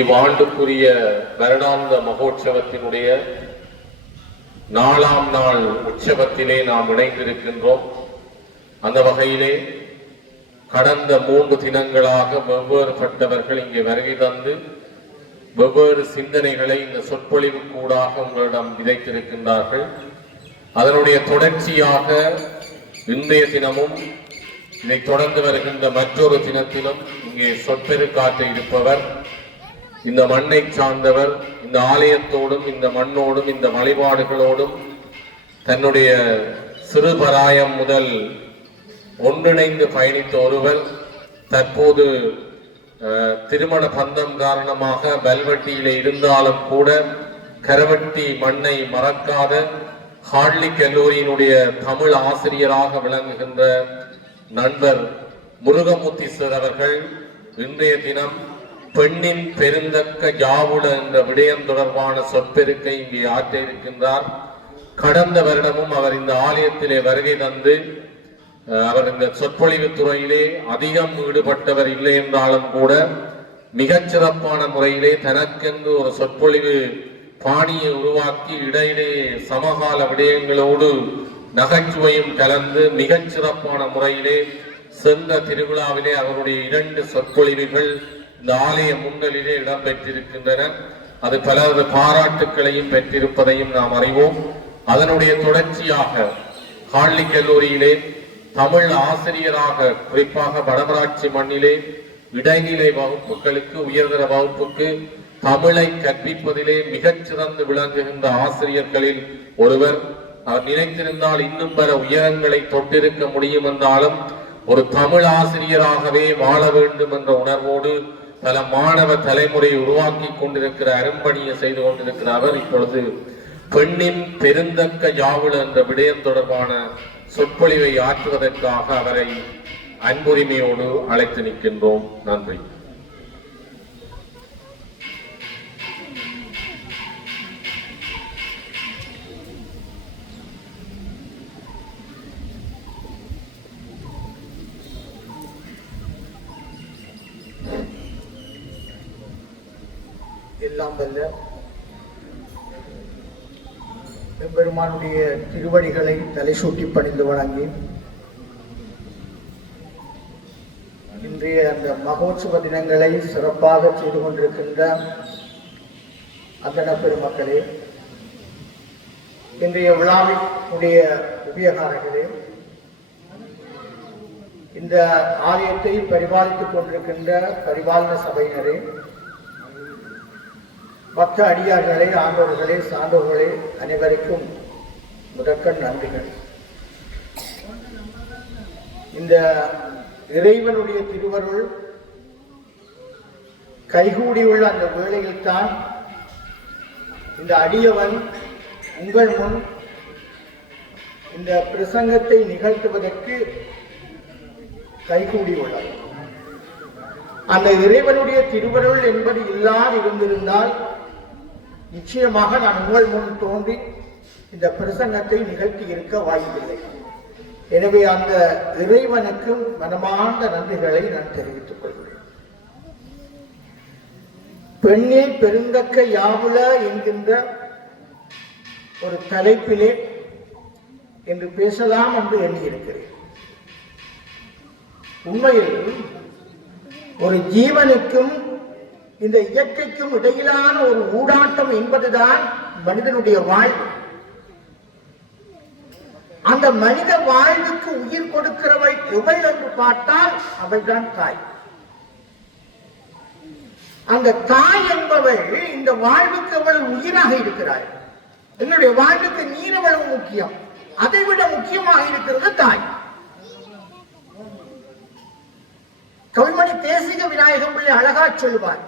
இவ்வாண்டுக்குரிய வருடாந்த மகோற்சவத்தினுடைய 4ஆம் நாள் உற்சவத்திலே நாம் இணைந்திருக்கின்றோம். அந்த வகையிலே கடந்த 3 தினங்களாக வெவ்வேறுபட்டவர்கள் இங்கே வருகை தந்து வெவ்வேறு சிந்தனைகளை இந்த சொற்பொழிவு கூடாக உங்களிடம் விதைத்திருக்கின்றார்கள். அதனுடைய தொடர்ச்சியாக இன்றைய தினமும் இதை தொடர்ந்து வருகின்ற மற்றொரு தினத்திலும் இங்கே சொற்பெருக்காற்ற இருப்பவர், இந்த மண்ணை சார்ந்தவர், இந்த ஆலயத்தோடும் இந்த மண்ணோடும் இந்த வழிபாடுகளோடும் தன்னுடைய சிறுபராயம் முதல் ஒன்றிணைந்து பயணித்த ஒருவர். தற்போது திருமண பந்தம் காரணமாக வல்வெட்டியிலே இருந்தாலும் கூட கரவட்டி மண்ணை மறக்காத ஹார்ட்லி கல்லூரியினுடைய தமிழ் ஆசிரியராக விளங்குகின்ற நண்பர் முருகமூர்த்தி சார் அவர்கள் இன்றைய தினம் பெண்ணின் பெருந்தக்க யாவுல என்ற விடயம் தொடர்பான சொற்பெருக்கை இங்கே ஆற்ற இருக்கின்றார். கடந்த வருடமும் அவர் இந்த ஆலயத்திலே வருகை தந்து அவர் இந்த சொற்பொழிவு துறையிலே அதிகம் ஈடுபட்டவர் இல்லை என்றாலும் கூட மிகச்சிறப்பான முறையிலே தனக்கென்று ஒரு சொற்பொழிவு பாணியை உருவாக்கி இடையிலே சமகால விடயங்களோடு நகைச்சுவையும் கலந்து மிகச்சிறப்பான முறையிலே சென்ற திருவிழாவிலே அவருடைய 2 சொற்பொழிவுகள் இந்த ஆலய முன்னலிலே இடம்பெற்றிருக்கின்றன. அது பலரது பாராட்டுக்களையும் பெற்றிருப்பதையும் நாம் அறிவோம். அதனுடைய தொடர்ச்சியாக ஹார்ட்லி கல்லூரியிலே தமிழ் ஆசிரியராக, குறிப்பாக வடமராட்சி மண்ணிலே இடைநிலை வகுப்புகளுக்கு உயர்தர வகுப்புக்கு தமிழை கற்பிப்பதிலே மிகச்சிறந்து விளங்குகின்ற ஆசிரியர்களில் ஒருவர். அவர் நினைத்திருந்தால் இன்னும் பல உயரங்களை தொட்டிருக்க முடியும் என்றாலும் ஒரு தமிழ் ஆசிரியராகவே வாழ வேண்டும் என்ற உணர்வோடு பல மாணவ தலைமுறை உருவாக்கி கொண்டிருக்கிற அரும்பணியை செய்து கொண்டிருக்கிற அவர் இப்பொழுது பெண்ணின் பெருந்தக்க யாவுல என்ற விடயம் தொடர்பான சொற்பொழிவை ஆற்றுவதற்காக அவரை அன்புரிமையோடு அழைத்து நிற்கின்றோம். நன்றி. எல்லாம் வல்ல எம்பெருமானுடைய திருவடிகளை தலை சூட்டி பணிந்து வணங்கி இன்றைய அந்த மகோற்சவ தினங்களை சிறப்பாக செய்து கொண்டிருக்கின்ற அந்தன பெருமக்களே, இன்றைய விழாவினுடைய உபயோகாரர்களே, இந்த ஆலயத்தை பரிபாலித்துக் கொண்டிருக்கின்ற பரிபாலன சபையினரே, பக்த அடியார்களே, ஆண்டோர்களே, சான்றோர்களே, அனைவருக்கும் முதற்கண் நன்றிகள். இந்த இறைவனுடைய திருவருள் கைகூடியுள்ள அந்த வேளையில்தான் இந்த அடியவன் உங்கள் முன் இந்த பிரசங்கத்தை நிகழ்த்துவதற்கு கைகூடியுள்ளார். அந்த இறைவனுடைய திருவருள் என்பது இல்லாது இருந்திருந்தால் நிச்சயமாக நான் உங்கள் முன் தோன்றி இந்த பிரசங்கத்தை நிகழ்த்தி இருக்க வாய்ப்பில்லை. எனவே அந்த இறைவனுக்கும் மனமார்ந்த நன்றிகளை நான் தெரிவித்துக் கொள்கிறேன். பெண்ணில் பெருந்தக்க யாவுல என்கின்ற ஒரு தலைப்பிலே என்று பேசலாம் என்று எண்ணியிருக்கிறேன். உண்மையில் ஒரு ஜீவனுக்கும் இந்த இயற்கைக்கும் இடையிலான ஒரு ஊடாட்டம் என்பதுதான் மனிதனுடைய வாழ்வு. அந்த மனித வாழ்வுக்கு உயிர் கொடுக்கிறவள் எவள் என்று பார்த்தால் அவள்தான் தாய். அந்த தாய் என்பவள் இந்த வாழ்வுக்கு எவ்வளவு உயிராக இருக்கிறாள். என்னுடைய வாழ்வுக்கு நீர் எவ்வளவு முக்கியம், அதைவிட முக்கியமாக இருக்கிறது தாய். கவிமணி தேசிக விநாயகம் பிள்ளை அழகா சொல்வார்,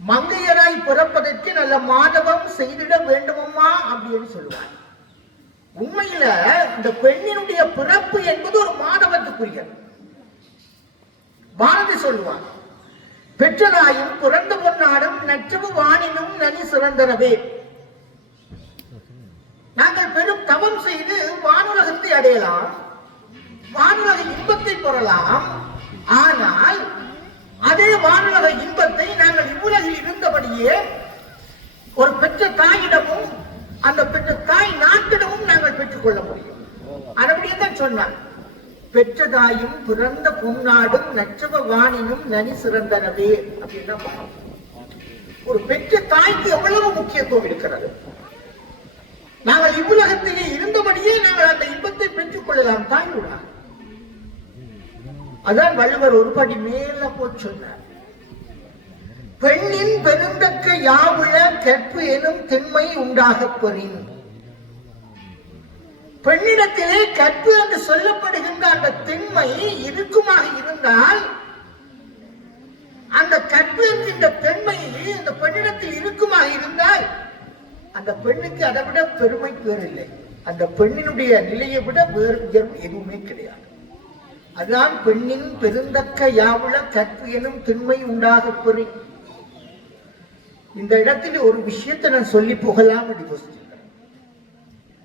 மங்கையராய் பிறப்பதற்கு நல்ல மாதவம் செய்திட வேண்டுமம்மா அப்படின்னு சொல்லுவார். உண்மையில இந்த பெண்ணினுடைய பிறப்பு என்பது ஒரு மாதவத்துக்குரிய. பாரதி சொல்லுவார், பெற்றதாயும் பிறந்த பொன்னாடும் நற்றவு வாணினும் நனி சிறந்தனவே. நாங்கள் பெரும் தவம் செய்து வானுலகத்தை அடையலாம், வானுலக இன்பத்தை பெறலாம். ஆனால் அதே வானுலக இன்பத்தை நாங்கள் இவ்வுலக அந்த பெற்ற தாய் நாட்டிடமும் நாங்கள் பெற்றுக்கொள்ள முடியும். அதுபடியே தான் சொன்னார், பெற்ற தாயும் பிறந்த பொன்னாடும் நச்சவ வாணினும் நனி சிறந்தனவே அப்படின்னா ஒரு பெற்ற தாய்க்கு எவ்வளவு முக்கியத்துவம் இருக்கிறது. நாங்கள் இவ்வுலகத்திலே இருந்தபடியே நாங்கள் அந்த இன்பத்தை பெற்றுக் கொள்ளலாம் தாயுடன். அதான் வள்ளுவர் ஒரு படி மேல போய் சொன்னார், பெண்ணின் பெருந்தக்க யாவுள கற்பு எனும் திண்மை உண்டாக பெறின். பெண்ணிடத்திலே கற்பு என்று சொல்லப்படுகின்ற அந்த திண்மை இருக்குமாக இருந்தால், அந்த கற்பு என்கின்ற பெண்மை அந்த பெண்ணிடத்தில் இருக்குமாக இருந்தால், அந்த பெண்ணுக்கு அதை விட பெருமை பேரில்லை. அந்த பெண்ணினுடைய நிலையை விட வேறு எதுவுமே கிடையாது. அதுதான் பெண்ணின் பெருந்தக்க யாவுள கற்பு எனும் திண்மை உண்டாக பெறின். இந்த இடத்தில் ஒரு விஷயத்தை நான் சொல்லி புகழாம யோசிக்கிறேன்.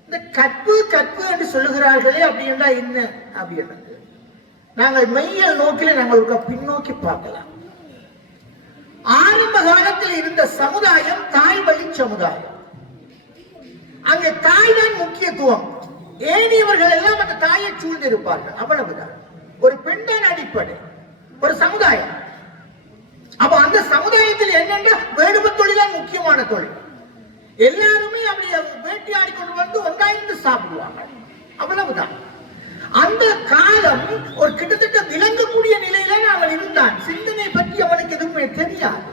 இந்த கற்பு கற்பு என்று சொல்லுகிறார்களே அப்படின்னா என்ன அப்படின்றது நாங்கள் மெய்யல் நோக்கில நாங்கள் பின்னோக்கி பார்க்கலாம். ஆரம்ப காலத்தில் இருந்த சமுதாயம் தாய் வழி சமுதாயம். அங்கே தாய் தான் முக்கியத்துவம். ஏனியவர்கள் எல்லாம் அந்த தாயை சூழ்ந்திருப்பார்கள், அவ்வளவுதான். ஒரு பெண் தான் அடிப்படை ஒரு சமுதாயம். அப்ப அந்த சமுதாயத்தில் என்னென்ன வேடுப தொழில் முக்கியமான தொழில். எல்லாருமே அப்படி வேட்டையாடி கொண்டு வந்து ஒன்றாயிருந்து சாப்பிடுவாங்க, அவ்வளவுதான். அந்த காலம் ஒரு கிட்டத்தட்ட விளங்கக்கூடிய நிலையில அவன் இருந்தான். சிந்தனை பற்றி அவனுக்கு எதுவுமே தெரியாது.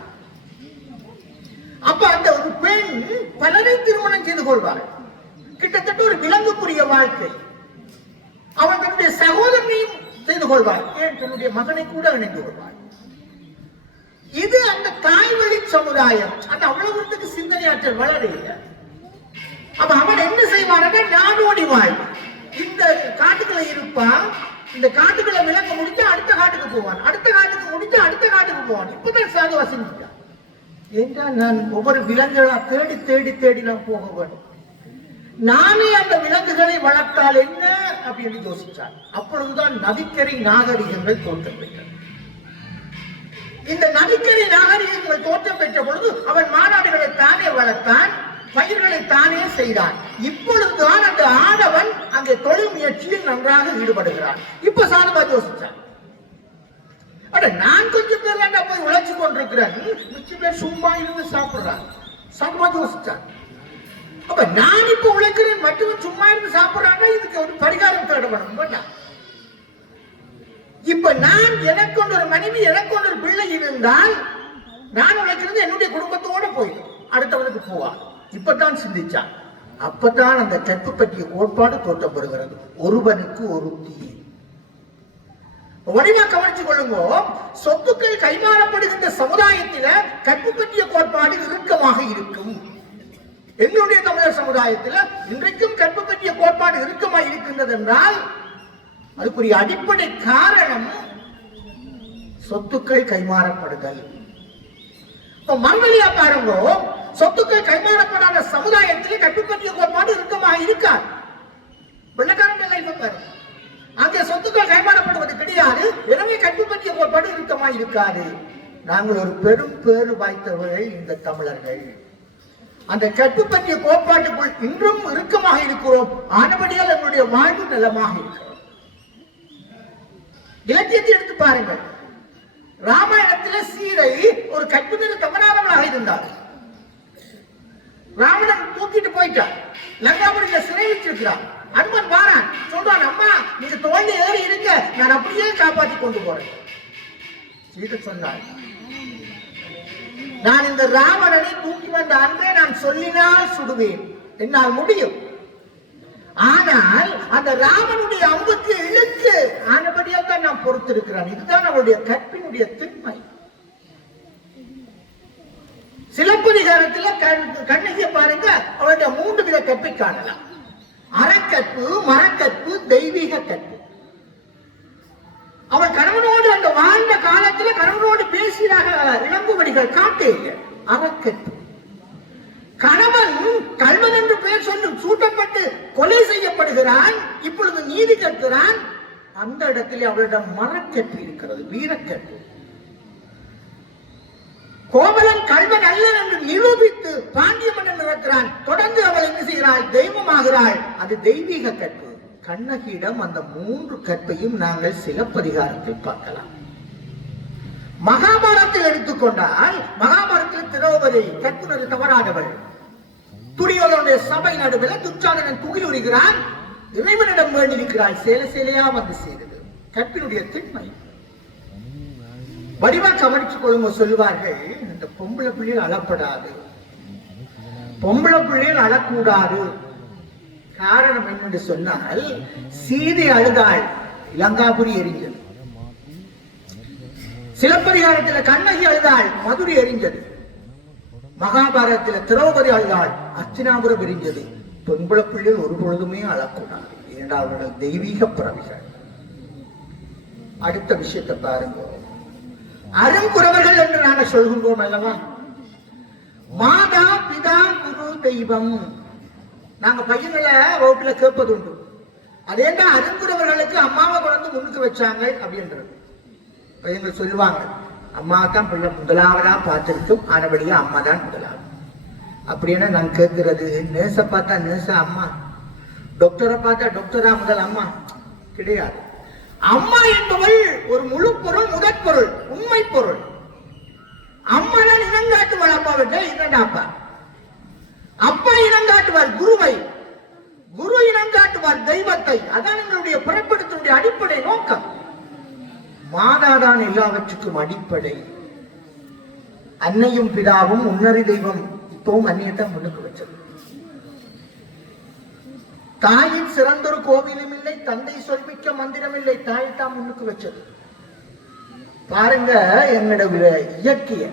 அப்ப அந்த ஒரு பெண் பலரை திருமணம் செய்து கொள்வாள். கிட்டத்தட்ட ஒரு விளங்கக்கூடிய வாழ்க்கை. அவன் தன்னுடைய சகோதரனையும் செய்து கொள்வாள், ஏன் தன்னுடைய மகனை கூட இணைந்து கொள்வாள். இது அந்த தாய் வழி சமுதாயம். அந்த அவ்வளவுக்கு சிந்தனையாற்றல் வளரையில்லை. அப்ப அவன் என்ன செய்வான், நாடோடி வாழ். இந்த காட்டுக்குள்ள இருப்பான், இந்த காட்டுக்குள்ள விளங்க முடிஞ்சா அடுத்த காட்டுக்கு போவான், அடுத்த காட்டுக்கு முடிஞ்சா அடுத்த காட்டுக்கு போவான். இப்பதான் சாதுவா செஞ்சுட்டான். என்றால் நான் ஒவ்வொரு விலங்குகளா தேடி தேடி தேடி நான் போக வேண்டும். நானே அந்த விலங்குகளை வளர்த்தால் என்ன அப்படின்னு யோசிச்சார். அப்பொழுதுதான் நதிக்கரை நாகரிகங்கள் தோற்றம் பெற்றன. இந்த நதிக்கரை நாகரிகங்கள் தோற்றம் பெற்ற பொழுது அவன் மாநாடுகளை தானே வளர்த்தான், பயிர்களை தானே செய்தான். இப்பொழுதுதான் அந்த ஆடவன் அங்கே தொழில் முயற்சியில் நன்றாக ஈடுபடுகிறான். இப்ப சாதுவா யோசிச்சான், நான் கொஞ்சம் பேர் போய் உழைச்சு கொண்டிருக்கிறேன், மிச்சம் பேர் சும்மா இருந்து சாப்பிடுறான். சாதுவா யோசிச்சான், அப்ப நான் இப்ப உழைக்கிறேன், மற்றவன் சும்மா இருந்து சாப்பிடுறான்னா இதுக்கு ஒரு பரிகாரம் தேட வேணும். இப்ப நான் எனக்கு ஒரு மனைவி எனக்கு ஒரு பிள்ளை இருந்தால் நான் உழைக்கிறது என்னுடைய குடும்பத்தோட போயிடும், அடுத்தவனுக்கு போவா. இப்பதான் சிந்திச்சான். அப்பதான் அந்த கற்பு பற்றிய கோட்பாடு தோற்றப்படுகிறது. ஒருவனுக்கு ஒரு தீ. வடிவா கவனிச்சு கொள்ளுங்க, சொத்துக்கள் கைமாறப்படுகின்ற சமுதாயத்தில கற்பு பற்றிய கோட்பாடு இறுக்கமாக இருக்கும். எங்களுடைய தமிழர் சமுதாயத்தில் இன்றைக்கும் கற்பு பற்றிய கோட்பாடு இறுக்கமாக இருக்கின்றது என்றால் அதுக்குரிய அடிப்படை காரணம் சொத்துக்கள் கைமாறப்படுதல். மறுவழியா பாருங்க, சொத்துக்கள் கைமாறப்படாத சமுதாயத்தில் கற்பு பற்றிய கோட்பாடு இறுக்கமாக இருக்காது. வெள்ளக்காரன் அங்கே சொத்துக்கள் கைமாறப்படுவது கிடையாது, எனவே கற்பு பற்றிய கோட்பாடு இறுக்கமாக இருக்காது. நாங்கள் ஒரு பெரும் பேறு வாய்த்தவர்கள் இந்த தமிழர்கள். அந்த கற்பு பற்றிய கோட்பாட்டுக்குள் இன்றும் இறுக்கமாக இருக்கிறோம். ஆனபடியால் எங்களுடைய வாழ்வு நலமாக இருக்கிறோம். இலக்கியத்தை எடுத்து பாருங்கள். ராமாயணத்தில சீதை ஒரு கற்பு நிற தவறானவளாக இருந்தார். ராவணன் தூக்கிட்டு போயிட்டார், லங்காபுரியில சிறை வச்சிருக்கிறார். அனுமன் வாரான், சொல்றான், அம்மா நீங்க தோண்டி ஏறி இருக்க, நான் அப்படியே காப்பாற்றி கொண்டு போறேன். சீதை சொன்னார், நான் இந்த ராவணனை தூக்கி வந்த அன்றே நான் சொல்லினால் சுடுவேன், என்னால் முடியும். ஆனால் அந்த ராமனுடைய அம்புக்கு இழுக்கு ஆனபடியால் தான் நான் பொறுத்திருக்கிறான். இதுதான் அவருடைய கற்பினுடைய திண்மை. சிலப்பதிகாரத்தில் கண்ணகிய பாருங்க, அவருடைய 3 வித கற்பை காணலாம். அறக்கற்பு, மரக்கற்பு, தெய்வீக கற்பு. அவள் கணவனோடு அந்த வாழ்ந்த காலத்தில் கணவனோடு பேசியதாக இளம்புவடிகள் காட்டே இல்லை. அறக்கற்பு. கணவன் கல்வன் என்று பெயர் சொல்லி சூட்டப்பட்டு கொலை செய்யப்படுகிறான், இப்பொழுது நீதி கற்கிறான். அந்த இடத்திலே அவளிடம் மரக்கற்பு இருக்கிறது, வீரக்கற்பு. கோவலன் கல்வன் அல்ல என்று நிரூபித்து பாண்டிய மன்னன் இருக்கிறான். தொடர்ந்து அவள் என்ன செய்கிறாள்? தெய்வமாகிறாள். அது தெய்வீக கற்பு. கண்ணகியிடம் அந்த 3 கற்பையும் நாங்கள் சிலப்பதிகாரத்தில் பார்க்கலாம். மகாபாரதத்தில் எடுத்துக்கொண்டால், மகாபாரதத்தில் திரௌபதி கற்புணர்வு தவறாதவள். துரியோதனுடைய சபை நடுவில் துச்சாதனன் துகிலுரிகிறான். இறைவனிடம் வேண்டியிருக்கிறாள். சேல சேலையா வந்து சேருது. கற்பினுடைய திண்மை வடிவா கவனித்துக் கொள்ளுங்க. சொல்லுவார்கள், இந்த பொம்பளை பிள்ளைகள் அழப்படாது, பொம்பளை பிள்ளைகள் அழக்கூடாது. காரணம் என்னென்று சொன்னால், சீதை அழுதாள், இலங்காபுரி எரிஞ்சது. சிலப்பதிகாரத்தில் கண்ணகி அழுதாள், மதுரை எரிஞ்சது. மகாபாரதத்தில் திரௌபதி அழுதாள், அஸ்தினாபுரம் எரிஞ்சது. பொம்பளை பிள்ளைகள் ஒரு பொழுதுமே அழக்கூடாது, ஏனென்றால் அவர்கள் தெய்வீக பிறவிகள். அடுத்த விஷயத்தை பாருங்க. அருங்குறவர்கள் என்று நாங்கள் சொல்கின்றோம் அல்லவா? மாதா பிதா குரு தெய்வம். நாங்க பையங்களை ரோட்ல கேட்பது உண்டு. அதேண்டா அருங்குறவர்களுக்கு அம்மாவை கொண்டு முன்னுக்கு வச்சாங்க அப்படின்றது. பையங்கள் சொல்லுவாங்க, அம்மா தான் பிள்ளை முதலாவதா பார்த்திருக்கும், ஆனபடியா அம்மா தான் முதலாவது. அப்படின்னா நான் கேட்கிறது, நேச பார்த்தா நேச அம்மா, டாக்டரை பார்த்தா டாக்டரா முதல் அம்மா? கிடையாது. அம்மா என்பவள் ஒரு முழு பொருள், முதற் பொருள், உண்மை பொருள். அம்மா தான் இனங்காட்டுவாள் அம்மாவிட்ட, இரண்டா அப்பா. அப்பா இனங்காட்டுவார் குருவை, குரு இனங்காட்டுவார் தெய்வத்தை. அதான் எங்களுடைய பிறப்பெடுத்தனுடைய அடிப்படை நோக்கம். மாதாதான் எல்லாவற்றுக்கும் அடிப்படை. அன்னையும் பிதாவும் உன்னறி தெய்வம். இப்பவும் அன்னையத்தான் முன்னுக்கு வச்சது. தாயின் சிறந்தொரு கோவிலும் இல்லை, தந்தை சொல்மிக்க மந்திரம் இல்லை, தாய் தான் முன்னுக்கு வச்சது. பாருங்க எங்களுடைய இயற்கைய.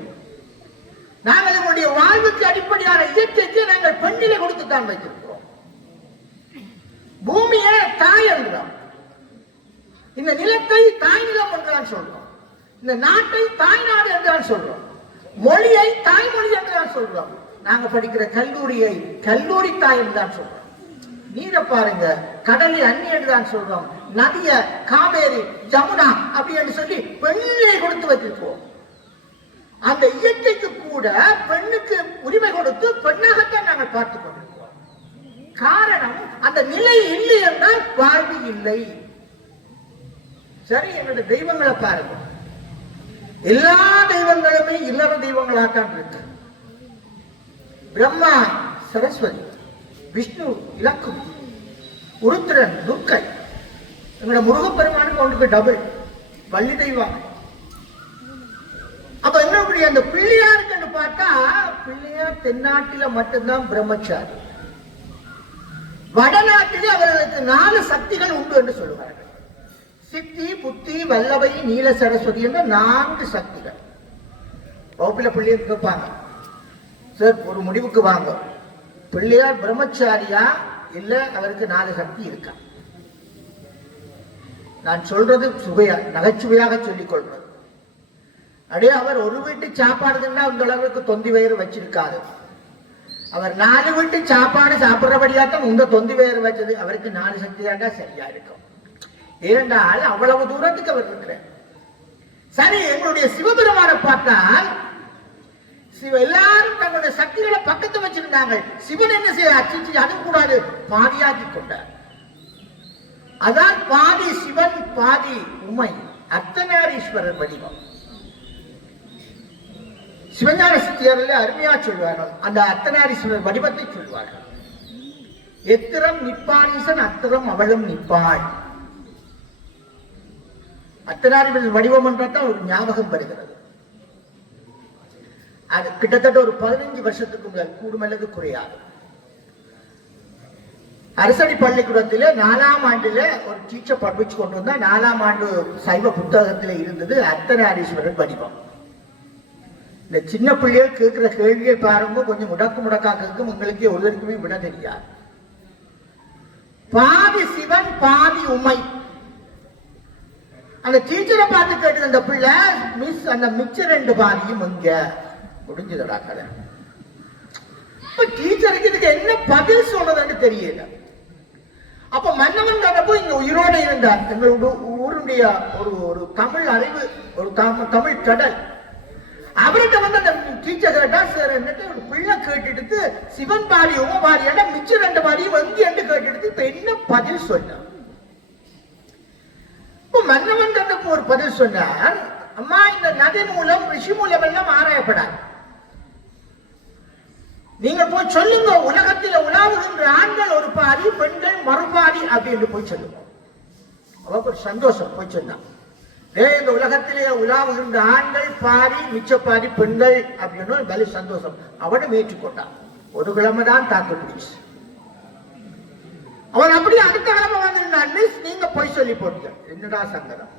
நாங்கள் எங்களுடைய வாழ்வுக்கு அடிப்படையான இயற்கைக்கு நாங்கள் பெண்ணிலை கொடுத்துத்தான் வைத்திருக்கிறோம். பூமியை தாய் என்றுதான், இந்த நிலத்தை தாய் நிலம் என்றுதான் சொல்றோம், இந்த நாட்டை தாய் நாடு என்றுதான் சொல்றோம், மொழியை தாய்மொழி என்றுதான் சொல்றோம். நாங்க படிக்கிற கல்லூரியை கல்லூரி தாய் என்றுதான் சொல்றோம். நீரை பாருங்க, கடலை அண்ணி என்றுதான் சொல்றோம், நதிய காவேரி ஜமுனா அப்படின்னு சொல்லி பெண்ணை கொடுத்து வச்சிருக்கோம். அந்த இயற்கைக்கு கூட பெண்ணுக்கு உரிமை கொடுத்து பெண்ணாகத்தான் நாங்கள் பார்த்துக் கொண்டிருக்கிறோம். காரணம், அந்த நிலை இல்லை என்றால் வாழ்வு இல்லை. சரி, என்னுடைய தெய்வங்களை பாருங்க, எல்லா தெய்வங்களுமே இல்லற தெய்வங்களாகத்தான் இருக்கு. பிரம்மா சரஸ்வதி, விஷ்ணு இலக்கும், உருத்திரன் துர்க்கை, எங்களோட முருகப்பெருமானுக்கு ஒன்றுக்கு டபுள் வள்ளி தெய்வம். அப்ப என்ன அந்த பிள்ளையாருக்கு பார்த்தா, பிள்ளையார் தென்னாட்டில மட்டும்தான் பிரம்மச்சாரி, வடநாட்டிலே அவர்களுக்கு 4 சக்திகள் உண்டு என்று சொல்லுவார்கள். சித்தி, புத்தி, வல்லவை, நீல சரஸ்வதி என்ற 4 சக்திகள். வகுப்பில பிள்ளையார் கேட்பாங்க, சார் ஒரு முடிவுக்கு வாங்க, பிள்ளையார் பிரம்மச்சாரியா இல்ல அவருக்கு 4 சக்தி இருக்கா? நான் சொல்றது நகைச்சுவையாக சொல்லிக் கொள்றது. அப்படியே அவர் ஒரு வீட்டு சாப்பாடு தின்னா அந்த அளவுக்கு தொந்தி வயிறு வச்சிருக்காரு. அவர் 4 வீட்டு சாப்பாடு சாப்பிடுறபடியாத்தான் உங்க தொந்தி வயிறு வச்சது. அவருக்கு 4 சக்தி தாண்டா சரியா இருக்கும். ஏனென்றால் அவ்வளவு தூரத்துக்கு அவர் இருக்கிறார். சரி, எங்களுடைய சிவபெருமான பார்த்தால் எல்லாரும் தங்களுடைய சக்திகளை பக்கத்து வச்சிருந்தாங்க. சிவன் என்ன செய்ய அச்சிச்சு அனுக்கூடாது, பாதியாக்கி கொண்டார். அதான் பாதி சிவன் பாதி உமை, அர்த்தநாரீஸ்வரர் வடிவம். சிவஞான சித்தியாரில் அருமையா சொல்வார்கள், அந்த அர்த்தநாரீஸ்வரர் வடிவத்தை சொல்வார்கள். எத்திரம் நிப்பானீசன் அத்திரம் அவளும் நிப்பாள். அர்த்தநாரீஸ்வரர் வடிவம் என்றால் ஒரு ஞாபகம் வருகிறது. அது கிட்டத்தட்ட ஒரு 15 வருஷத்துக்கு முதல் கூடுமல்லது குறையாது. அரசடி பள்ளிக்கூடத்திலே 4ஆம் ஆண்டுல ஒரு டீச்சர் படிச்சு கொண்டு வந்தா 4ஆம் ஆண்டு சைவ புத்தகத்தில் இருந்தது அர்த்தநாரீஸ்வரர் வடிவம். இந்த சின்ன பிள்ளைகள் கேட்கிற கேள்வியை பாருங்க, கொஞ்சம் முடக்கா கேட்கும், உங்களுக்கே ஒருவருக்குமே விட தெரியாது. பாதி சிவன் பாதி உமை. அந்த டீச்சரை பார்த்து கேட்டது அந்த பிள்ளை, மிஸ் அந்த மிச்ச 2 பாதியும் இங்க முடிஞ்சதடா கதை. டீச்சருக்கு இதுக்கு என்ன பதில் சொல்றதுன்னு தெரியல. அப்ப மன்னவன் கதப்போ இங்க உயிரோடு இருந்தார். எங்களுடைய ஊருடைய ஒரு தமிழ் அறிவு, ஒரு தமிழ் கடல். அவர்கிட்ட வந்து அந்த டீச்சர் கேட்டா சார் என்னட்டு ஒரு பிள்ளை கேட்டுட்டு சிவன் பாடி உமாரியாட மிச்சம் 2 பாடியும் வங்கி என்று கேட்டுட்டு இப்ப என்ன பதில் சொன்னார்? இப்ப மன்னவன் தந்தப்போ ஒரு பதில் சொன்னார், அம்மா இந்த நதி மூலம் ரிஷி மூலம் எல்லாம் ஆராயப்படாது. நீங்க போய் சொல்லுங்க, உலகத்தில் உலாவுகின்ற ஆண்கள் ஒரு பாதி, பெண்கள் மறுபாதி அப்படின்னு போய் சொல்லுங்க. அவருக்கு ஒரு சந்தோஷம். போய் சொன்னான், இந்த உலகத்திலே உலாவுகின்ற ஆண்கள் பாதி, மிச்ச பாதி பெண்கள் அப்படின்னு வலி சந்தோஷம். அவனும் ஏற்றுக்கொண்டான். ஒரு கிழமை தான் தாக்கு பிடிச்சு. அவன் அப்படியே அடுத்த கிழமை வந்து நீங்க போய் சொல்லி போட்டீங்க. என்னடா சங்கடம்?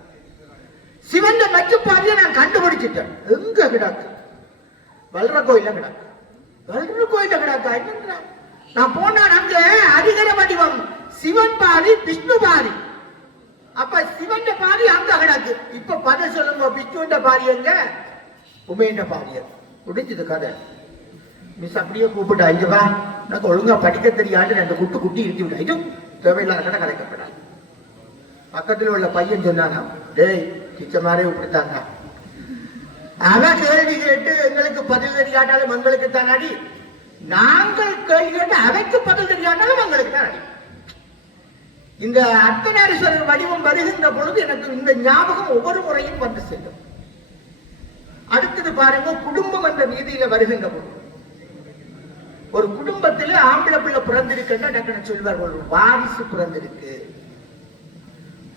சிவன் மச்ச பாதியை நான் கண்டுபிடிச்சிட்டேன். எங்க கிடக்கு? வல்ற கோயில கிடக்கு. வல்ற கோயில கிடக்கா? என்ன நான் போனான் அங்க அதிகர வடிவம் சிவன் பாதி, விஷ்ணு பாதி. அப்ப சிவன் பாதி அங்க கிடக்கு. இப்ப பதில் சொல்லுங்க, விஷ்ணுன்ற பாதி எங்க, உமைன்ற பாதி முடிஞ்சது கதை. மிஸ் அப்படியே கூப்பிட்டா, ஐயவா எனக்கு ஒழுங்கா படிக்க தெரியாது, 2 குட்டு குட்டி இருக்கு விட, இது தேவையில்லாத கதை கலைக்கப்படாது. பக்கத்தில் உள்ள பையன் சொன்னானா, டேய் கிச்சமாரே இப்படித்தாங்க. அவன் கேள்வி கேட்டு எங்களுக்கு பதில் தெரியாட்டாலும் எங்களுக்கு தான் அடி, நாங்கள் கேள்வி கேட்டு அவைக்கு பதில் தெரியாட்டாலும் எங்களுக்கு தான் அடி. இந்த அர்த்தநாரீஸ்வரர் வடிவம் வருகின்ற பொழுது எனக்கு இந்த ஞாபகம் ஒவ்வொரு முறையும் வந்து செல்லும். அடுத்தது பாருங்க, குடும்பம் என்ற நீதியில வருகின்ற பொழுது ஒரு குடும்பத்தில் ஆம்பளை பிள்ளை பிறந்திருக்குன்னா டக்குன்னு சொல்வார்கள் ஒரு வாரிசு பிறந்திருக்கு.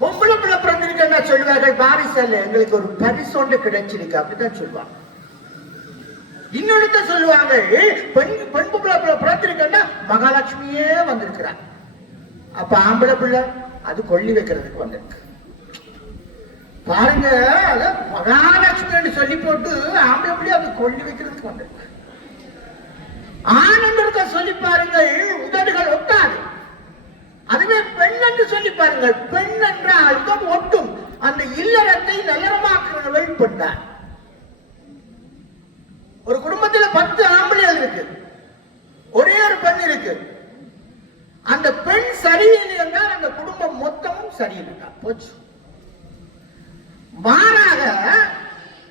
பொம்பளை பிள்ளை பிறந்திருக்குன்னா சொல்வார்கள் வாரிசு அல்ல, எங்களுக்கு ஒரு பரிசோண்டு கிடைச்சிருக்கு, அப்படித்தான் சொல்லுவாங்க. இன்னொருத்த சொல்லுவாங்க, பெண் பிள்ளை பிறந்திருக்குன்னா மகாலட்சுமியே வந்திருக்கிறாங்க. அப்ப ஆம்பளை பிள்ளை அது கொள்ளி வைக்கிறதுக்கு வந்திருக்கு. பாருங்க, மகாலட்சுமி சொல்லி போட்டு ஆம்பளை பிள்ளை அது கொள்ளி வைக்கிறதுக்கு வந்திருக்கு. ஆனந்தருக்க சொல்லி பாருங்கள், உதடுகள் ஒட்டாது. அதுவே பெண் என்று சொல்லி பாருங்கள், பெண் என்றால் ஒட்டும். அந்த இல்லறத்தை நல்லறமாக்குறவள் பெண்தான். ஒரு குடும்பத்தில் 10 ஆம்பளைகள் இருக்கு, ஒரே ஒரு பெண் இருக்கு. அந்த பெண் சரியில்லை என்றால் அந்த குடும்பம் மொத்தமும் சரியில்லை போச்சு. மாறாக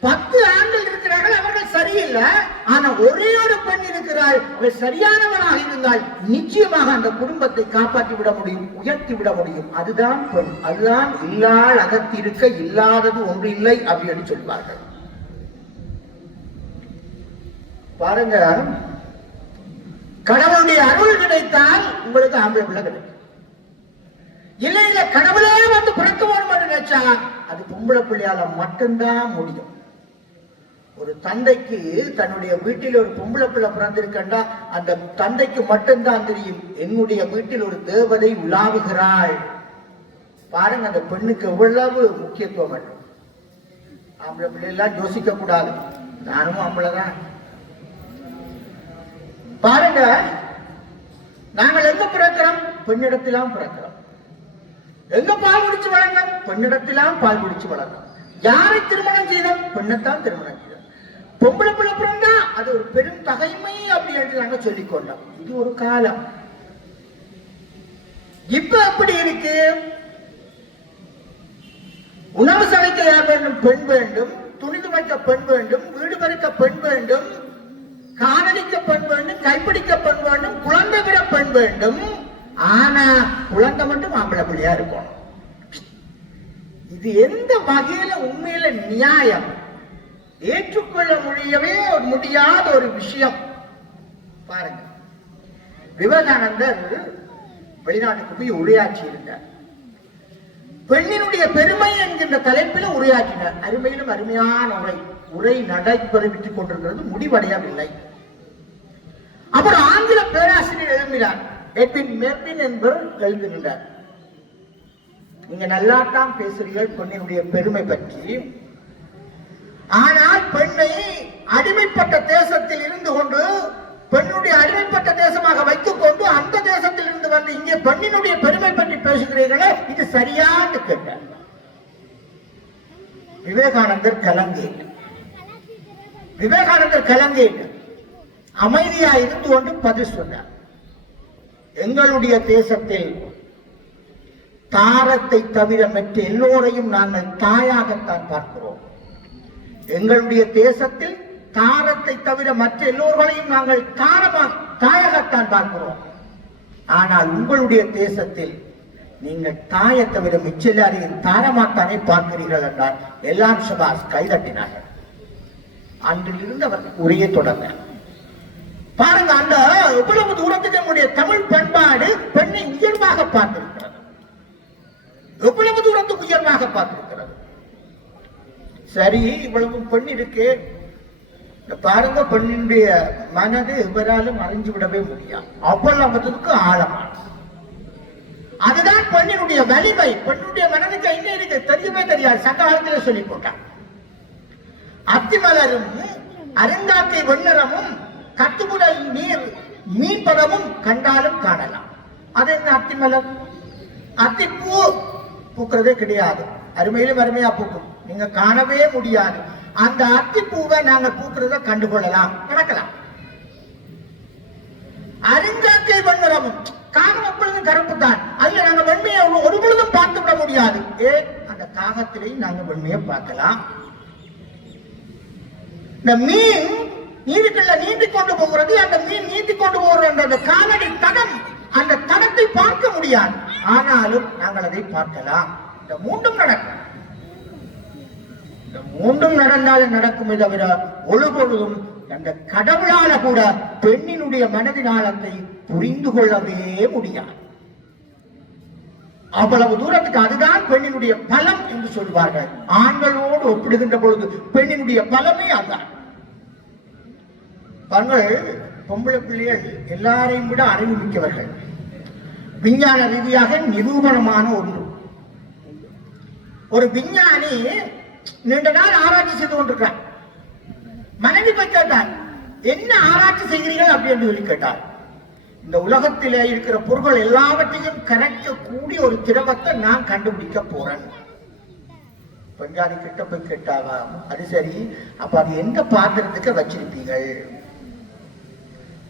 10 ஆண்கள் இருக்கிறார்கள், அவர்கள் சரியில்லை. ஆனா ஒரே ஒரு பெண் இருக்கிறாள், அவள் சரியானவனாக இருந்தால் நிச்சயமாக அந்த குடும்பத்தை காப்பாற்றி விட முடியும், உயர்த்தி விட முடியும். அதுதான் பெண். அதுதான் இல்லாள் அகத்திருக்க இல்லாதது ஒன்று இல்லை அப்படின்னு சொல்வார்கள். பாருங்க, கடவுளுடைய அருள் கிடைத்தால் உங்களுக்கு ஆம்பளை பிள்ளை கிடைக்கும். இல்லை இல்ல கடவுளே வந்து பிறக்க வேண்டும் நினைச்சா அது பொம்பளை பிள்ளையால மட்டும்தான் முடியும். ஒரு தந்தைக்கு தன்னுடைய வீட்டில் ஒரு பொம்பளை பிள்ளை பிறந்திருக்கா, அந்த தந்தைக்கு மட்டும்தான் தெரியும், என்னுடைய வீட்டில் ஒரு தேவதை உலாவுகிறாள். பாருங்க, அந்த பெண்ணுக்கு எவ்வளவு முக்கியத்துவம். ஆம்பளை பிள்ளை எல்லாம் யோசிக்க கூடாது, நானும் ஆம்பளைதான். பாருங்க, நாங்கள் எங்க பிறக்கிறோம்? பெண்ணிடத்திலாம் பிறக்கிறோம். எங்க பால் குடிச்சு வளர்ந்தோம்? பெண்ணிடத்திலாம் பால் குடிச்சு வளர்ந்தோம். யாரை திருமணம் செய்தோம்? பெண்ணைத்தான் திருமணம் செய்தோம். பொம்பளை பிள்ளை பிறந்தா அது ஒரு பெரும் தகைமை அப்படி என்று நாங்க சொல்லிக் கொண்டோம். இது ஒரு காலம். இப்ப அப்படி இருக்கு. உணவு சமைக்க வேண்டும் பெண் வேண்டும், துணி துவைக்க பெண் வேண்டும், வீடு பறிக்க பெண் வேண்டும், காதலிக்க பெண் வேண்டும், கைப்பிடிக்க பெண் வேண்டும், குழந்தை விட பெண் வேண்டும். ஆனா குழந்தை மட்டும் ஆம்பளை பிள்ளையா இருக்கும். இது எந்த வகையில உண்மையில நியாயம்? ஏற்றுக்கொள்ள முடியாத ஒரு விஷயம். பாருங்க, விவேகானந்தர் வெளிநாட்டுக்கு போய் உரையாற்றி இருந்தார். பெண்ணினுடைய பெருமை என்கின்ற தலைப்பில் உரையாற்றினார். அருமையிலும் அருமையான உரை நடைபெற்றுக் கொண்டிருக்கிறது, முடிவடையவில்லை. அப்புறம் ஆங்கில பேராசிரியர் எழுப்பினார், எட்வின் மெர்வின் என்பவர் எழுதுகின்றார். நீங்க நல்லாத்தான் பேசுறீர்கள் பெண்ணினுடைய பெருமை பற்றி, ஆனால் பெண்ணை அடிமைப்பட்ட தேசத்தில் இருந்து கொண்டு, பெண்ணுடைய அடிமைப்பட்ட தேசமாக வைத்துக் கொண்டு, அந்த தேசத்தில் இருந்து வந்து இங்கே பெண்ணினுடைய பெருமை பற்றி பேசுகிறீர்களே, இது சரியான்னு கேட்டார். விவேகானந்தர் கலங்கேன் அமைதியா இருந்து கொண்டு பதில் சொன்னார். எங்களுடைய தேசத்தில் தாரத்தை தவிர மற்ற எல்லோரையும் நாங்கள் தாயாகத்தான் பார்க்கிறோம். எங்களுடைய தேசத்தில் தாரத்தை தவிர மற்ற எல்லோர்களையும் நாங்கள் தாயகத்தான் பார்க்கிறோம். ஆனால் உங்களுடைய தேசத்தில் நீங்கள் தாயை தவிர மிச்ச எல்லாரையும் தாரமாத்தானே பார்க்கிறீர்கள் என்றால் எல்லாம் சபாஸ் கைதட்டினார்கள். அன்றிலிருந்து அவர் உரையை தொடர்ந்த பாருங்க, அந்த எவ்வளவு தூரத்துக்கு நம்முடைய தமிழ் பண்பாடு பெண்ணை உயர்வாக பார்த்திருக்கிறது, எவ்வளவு தூரத்துக்கு உயர்வாக பார்த்திருக்கிறது. சரி, இவ்வளவு பெண் இருக்கு பாருங்க, பெண்ணினுடைய மனது இவராலும் அறிஞ்சு விடவே முடியாது, அவ்வளவுக்கு ஆழமான. அதுதான் பெண்ணினுடைய வலிமை. பெண்ணுடைய மனதுக்கு என்ன இருக்கு தெரியவே தெரியாது. சங்க காலத்தில் சொல்லி போட்டான், அத்திமலரும் அருங்காக்கை வெண்ணிறமும் கட்டுமுடல் நீர் மீன்பதமும் கண்டாலும் காணலாம். அது என்ன அத்திமலர்? அத்திப்பூ பூக்கிறதே கிடையாது, அருமையிலும் அருமையா பூக்கும், நீங்க காணவே முடியாது. அந்த அத்திப்பூவை நாங்கள் பூக்கிறத கண்டுகொள்ளலாம், நடக்கலாம். அருங்காக்கை வெண்ணிறமும் காகம் எப்பொழுதும் கருப்பு தான், அதுல நாங்க வெண்மையை ஒரு பொழுதும் பார்த்து விட முடியாது. ஏன்? அந்த காகத்திலையும் நாங்க வெண்மையை பார்க்கலாம். இந்த மீன் நீருக்குள்ள நீந்தி கொண்டு போகிறது, அந்த மீன் நீந்தி கொண்டு போகிற அந்த காலடி தடம், அந்த தடத்தை பார்க்க முடியாது, ஆனாலும் நாங்கள் அதை பார்க்கலாம். இந்த மூன்றும் நடக்கும். இந்த மூன்றும் நடந்தாலும் நடக்குமே தவிர ஒழுபொழுதும் அந்த கடவுளால கூட பெண்ணினுடைய மனதின் ஆழத்தை புரிந்து கொள்ளவே முடியாது. அவ்வளவு தூரத்துக்கு அதுதான் பெண்ணினுடைய பலம் என்று சொல்வார்கள். ஆண்களோடு ஒப்பிடுகின்ற பொழுது பெண்ணினுடைய பலமே அதுதான். பொம்பளை பிள்ளைகள் எல்லாரையும் விட அறிவு மிக்கவர்கள். விஞ்ஞான ரீதியாக நிரூபணமான ஒன்று. ஒரு விஞ்ஞானி நீண்ட நாள் ஆராய்ச்சி செய்து கொண்டிருக்கிறார். மனைவி போய் கேட்டார், என்ன ஆராய்ச்சி செய்கிறீர்கள் அப்படின்னு சொல்லி கேட்டார். இந்த உலகத்திலே இருக்கிற பொருட்கள் எல்லாவற்றையும் கரைக்கக்கூடிய ஒரு திரவத்தை நான் கண்டுபிடிக்க போறேன். பெஞ்சாதி கிட்ட போய் கேட்டாவா, அது சரி, அப்ப அது எந்த பாத்திரத்துக்கு வச்சிருப்பீங்கள்?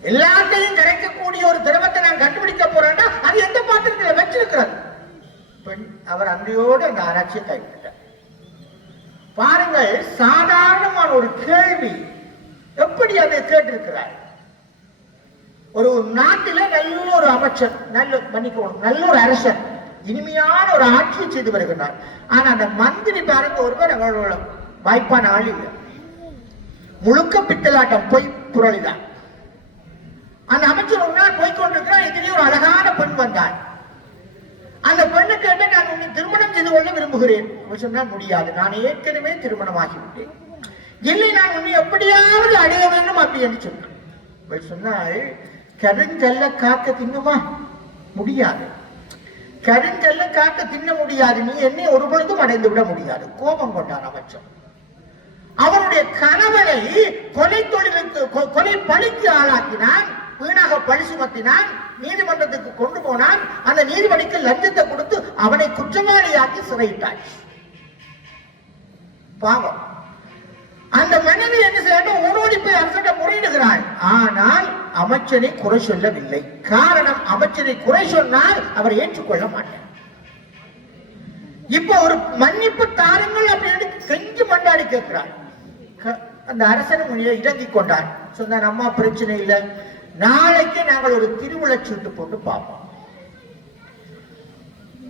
எல்லாத்தையும் கரைக்கக்கூடிய ஒரு திரவத்தை நான் கண்டுபிடிக்க போறேன்னா அது எந்த பாத்திரத்துல வச்சிருக்கிறது? அவர் அன்றையோடு அந்த ஆராய்ச்சியை கைவிட்டார். பாருங்கள், சாதாரணமான ஒரு கேள்வி எப்படி அதை கேட்டிருக்கிறார். ஒரு நாட்டில நல்ல ஒரு அமைச்சர், நல்ல ஒரு அரசர், இனிமையான ஒரு ஆட்சியை செய்து வருகிறார். ஆனா அந்த மந்திரி பாருங்க, ஒருவர் அவரோட வாய்ப்பான ஆள் இல்லை, முழுக்க பித்தலாட்டம், பொய் புரளிதான். அந்த அமைச்சர் ஒரு நாள் போய்கொண்டிருக்கிறார். இதுலயே ஒரு அழகான பெண் வந்தார். அந்த பெண்ணு கேட்ட, நான் உன்னை திருமணம் செய்து கொள்ள விரும்புகிறேன். சொன்னால் முடியாது, நான் ஏற்கனவே திருமணம் ஆகிவிட்டேன். இல்லை, நான் உன்னை எப்படியாவது அடைய வேண்டும் அப்படின்னு சொன்னான். சொன்னால், கருங்கல்ல காக்க தின்னுமா? முடியாது. கருங்கல்ல காக்க தின்ன முடியாது, நீ என்னை ஒரு பொழுதும் அடைந்து விட முடியாது. கோபம் கொண்டான் அமைச்சர். அவருடைய கணவனை கொலை தொழிலுக்கு, கொலை பழிக்கு ஆளாக்கினான், வீணாக பழி சுமத்தினான், நீதிமன்றத்துக்கு கொண்டு போனான். அந்த நீதிபதிக்கு லஞ்சத்தை கொடுத்து அவனை குற்றவாளியாக்கி சிறையிட்டான். பாவம். அந்த மனைவி என்ன செய்யணும்? ஓடோடி போய் அரசிடம் முறையிடுகிறாள். ஆனால் அமைச்சரை குறை சொல்லவில்லை. காரணம், அமைச்சரை குறை சொன்னால் அவர் ஏற்றுக்கொள்ள மாட்டார். இப்ப ஒரு மன்னிப்பு தாருங்கள் அப்படின்னு கெஞ்சி மண்டாடி கேட்கிறார். அந்த அரசனும் இறங்கிக் கொண்டார். சொன்னார், அம்மா பிரச்சனை இல்லை, நாளைக்கு நாங்கள் ஒரு திருவிழச்சீட்டு போட்டு பார்ப்போம்.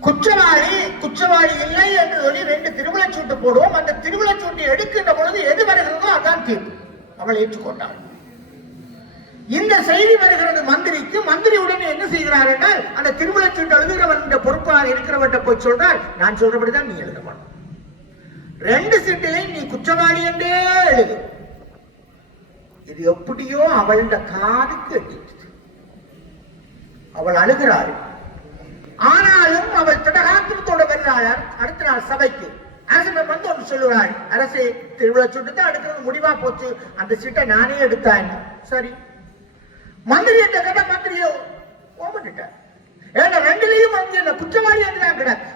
குற்றவாளி இல்லை என்று சொல்லி 2 திருவிழச்சீட்டு போடுவோம். அந்த திருவிழச்சீட்டை எடுக்கின்ற பொழுது எது வருகிறதோ அதான் தீர்ப்பு. அவள் ஏற்றுக்கொண்டாள். இந்த செய்தி வருகிறது மந்திரிக்கு. மந்திரி உடனே என்ன செய்கிறார் என்றால், அந்த திருவிழச்சீட்டு எழுதுகிறவன் பொறுப்பாக இருக்கிறவன் போய் சொல்றார், நான் சொல்றபடிதான் நீ எழுத மாட்டோம், 2 சீட்டிலையும் நீ குற்றவாளி என்றே எழுது. இது எப்படியோ அவளோட காதுக்கு எட்டிச்சு. அவள் அழுகிறாள். ஆனாலும் அவள் திடகாத்திரத்தோட வருகிறாள். அடுத்த நாள் சபைக்கு அரசன் வந்து ஒன்று சொல்லுவாள், அரசே, திருவிழா சீட்டு தான் எடுக்கிறது முடிவா போச்சு, அந்த சீட்டை நானே எடுத்தேன். சரி, மந்திரி கேட்ட மந்திரியோ ஓமட்டார். ஏன்னா 2லயும் வந்து என்ன குற்றவாளி என்றுதான் கிடக்கு.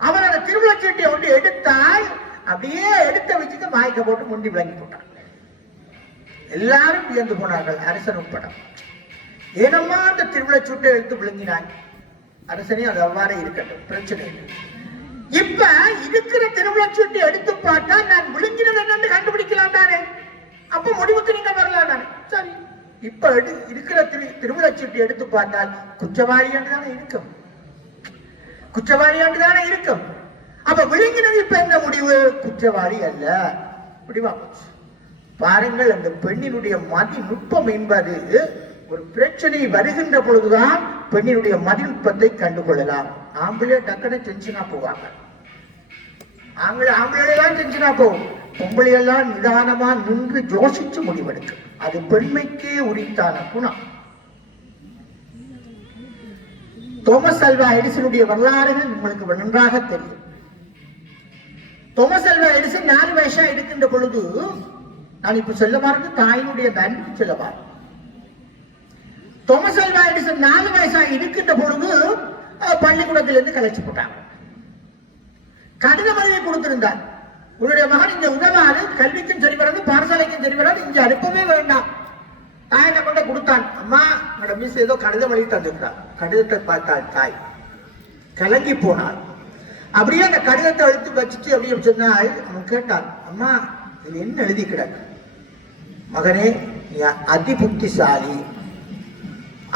அவன் அந்த திருவிழா சீட்டை ஒன்று எடுத்தால் அப்படியே எடுத்த வச்சுக்க மாய்க்க போட்டு முண்டி விளங்கி போட்டான். எல்லாரும் வியந்து போனார்கள், அரசன் உட்பட. ஏனம்மா அந்த திருவிழா சீட்டை எடுத்து விளங்கினாய்? அரசனே, அது அவ்வாறே இருக்கட்டும், பிரச்சனை இல்லை. இப்ப இருக்கிற திருவிழா சீட்டை எடுத்து பார்த்தா நான் விழுங்கினது என்னன்னு கண்டுபிடிக்கலாம் தானே? அப்ப முடிவுக்கு நீங்க வரலாம். சரி, இப்ப இருக்கிற திருவிழாச்சீட்டு எடுத்து பார்த்தால் குற்றவாளியாண்டு தானே இருக்கும், குற்றவாளியாண்டு தானே இருக்கும். அப்ப விழுங்கினது இப்ப என்ன முடிவு? குற்றவாளி அல்ல. முடிவா பாருங்கள், அந்த பெண்ணினுடைய மதி நுட்பம் என்பது ஒரு பிரச்சனை வருகின்ற பொழுதுதான் பெண்ணினுடைய மதிநுட்பத்தை கண்டுகொள்ளலாம். ஆம்பளை டக்குனு டென்ஷனா போவாங்க, ஆம்பளையெல்லாம் டென்ஷனா போகும். பொம்பளையெல்லாம் நிதானமா நின்று யோசிச்சு முடிவெடுக்கும். அது பெண்மைக்கே உரித்தான குணம். தோமஸ் அல்வா எடிசனுடைய வரலாறுகள் உங்களுக்கு நன்றாக தெரியும். தோமஸ் அல்வா எடிசன் 4 வயசா இருக்கின்ற பொழுது, நான் இப்ப சொல்ல மறந்து தாயினுடைய பேங்க் சொல்ல பாருங்க. தோமஸ் அல்வா எடிசன் 4 வயசா இருக்கின்ற பொழுது பள்ளிக்கூடத்திலிருந்து கலைச்சு போட்டாங்க. கடிதம் எழுதி கொடுத்திருந்தார், உன்னுடைய மகன் இங்க உதவாது, கல்விக்கும் சரி வராது, பாடசாலைக்கும் சரி வராது, இங்க அனுப்பவே வேண்டாம். தாயிட்ட கொண்டு கொடுத்தான். அம்மா, என்னோட மிஸ் ஏதோ கடிதம் எழுதி தந்துட்டார். கடிதத்தை பார்த்தாள் தாய், கலங்கி போனாள். அப்படியே அந்த கடிதத்தை எடுத்து வச்சுட்டு அப்படியே சொன்னால், அவன் கேட்டான், அம்மா இது என்ன எழுதி கிடக்கு? மகனே, நீ அதிபுத்திசாலி,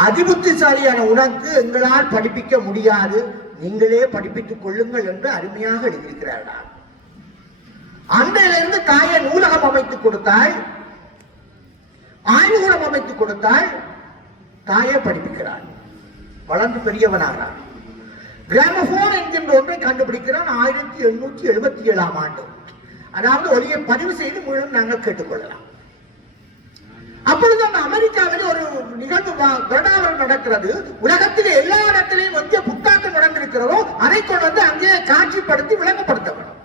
அதிபுத்திசாலியான உனக்கு எங்களால் படிப்பிக்க முடியாது, நீங்களே படிப்பித்துக் கொள்ளுங்கள் என்று அருமையாக எழுதியிருக்கிறார்கள். அன்றையிலிருந்து தாயை நூலகம் அமைத்துக் கொடுத்தாள், ஆய்வுகூடம் அமைத்துக் கொடுத்தாள், தாயை படிப்பிக்கிறாள். வளர்ந்து பெரியவனாகிறான். கிராமபோன் என்கின்ற ஒன்றை கண்டுபிடிக்கிறான் 1877ஆம் ஆண்டு. அதாவது ஒலியை பதிவு செய்து மூலம் நாங்கள் கேட்டுக்கொள்ளலாம். அப்பொழுது அந்த அமெரிக்காவில் ஒரு நிகழ்வு வருடாவரம் நடக்கிறது. உலகத்திலே எல்லா இடத்திலையும் வந்து புத்தாக்கம் நடந்திருக்கிறதோ அதை கொண்டு வந்து அங்கே காட்சிப்படுத்தி விளங்கப்படுத்த வேண்டும்.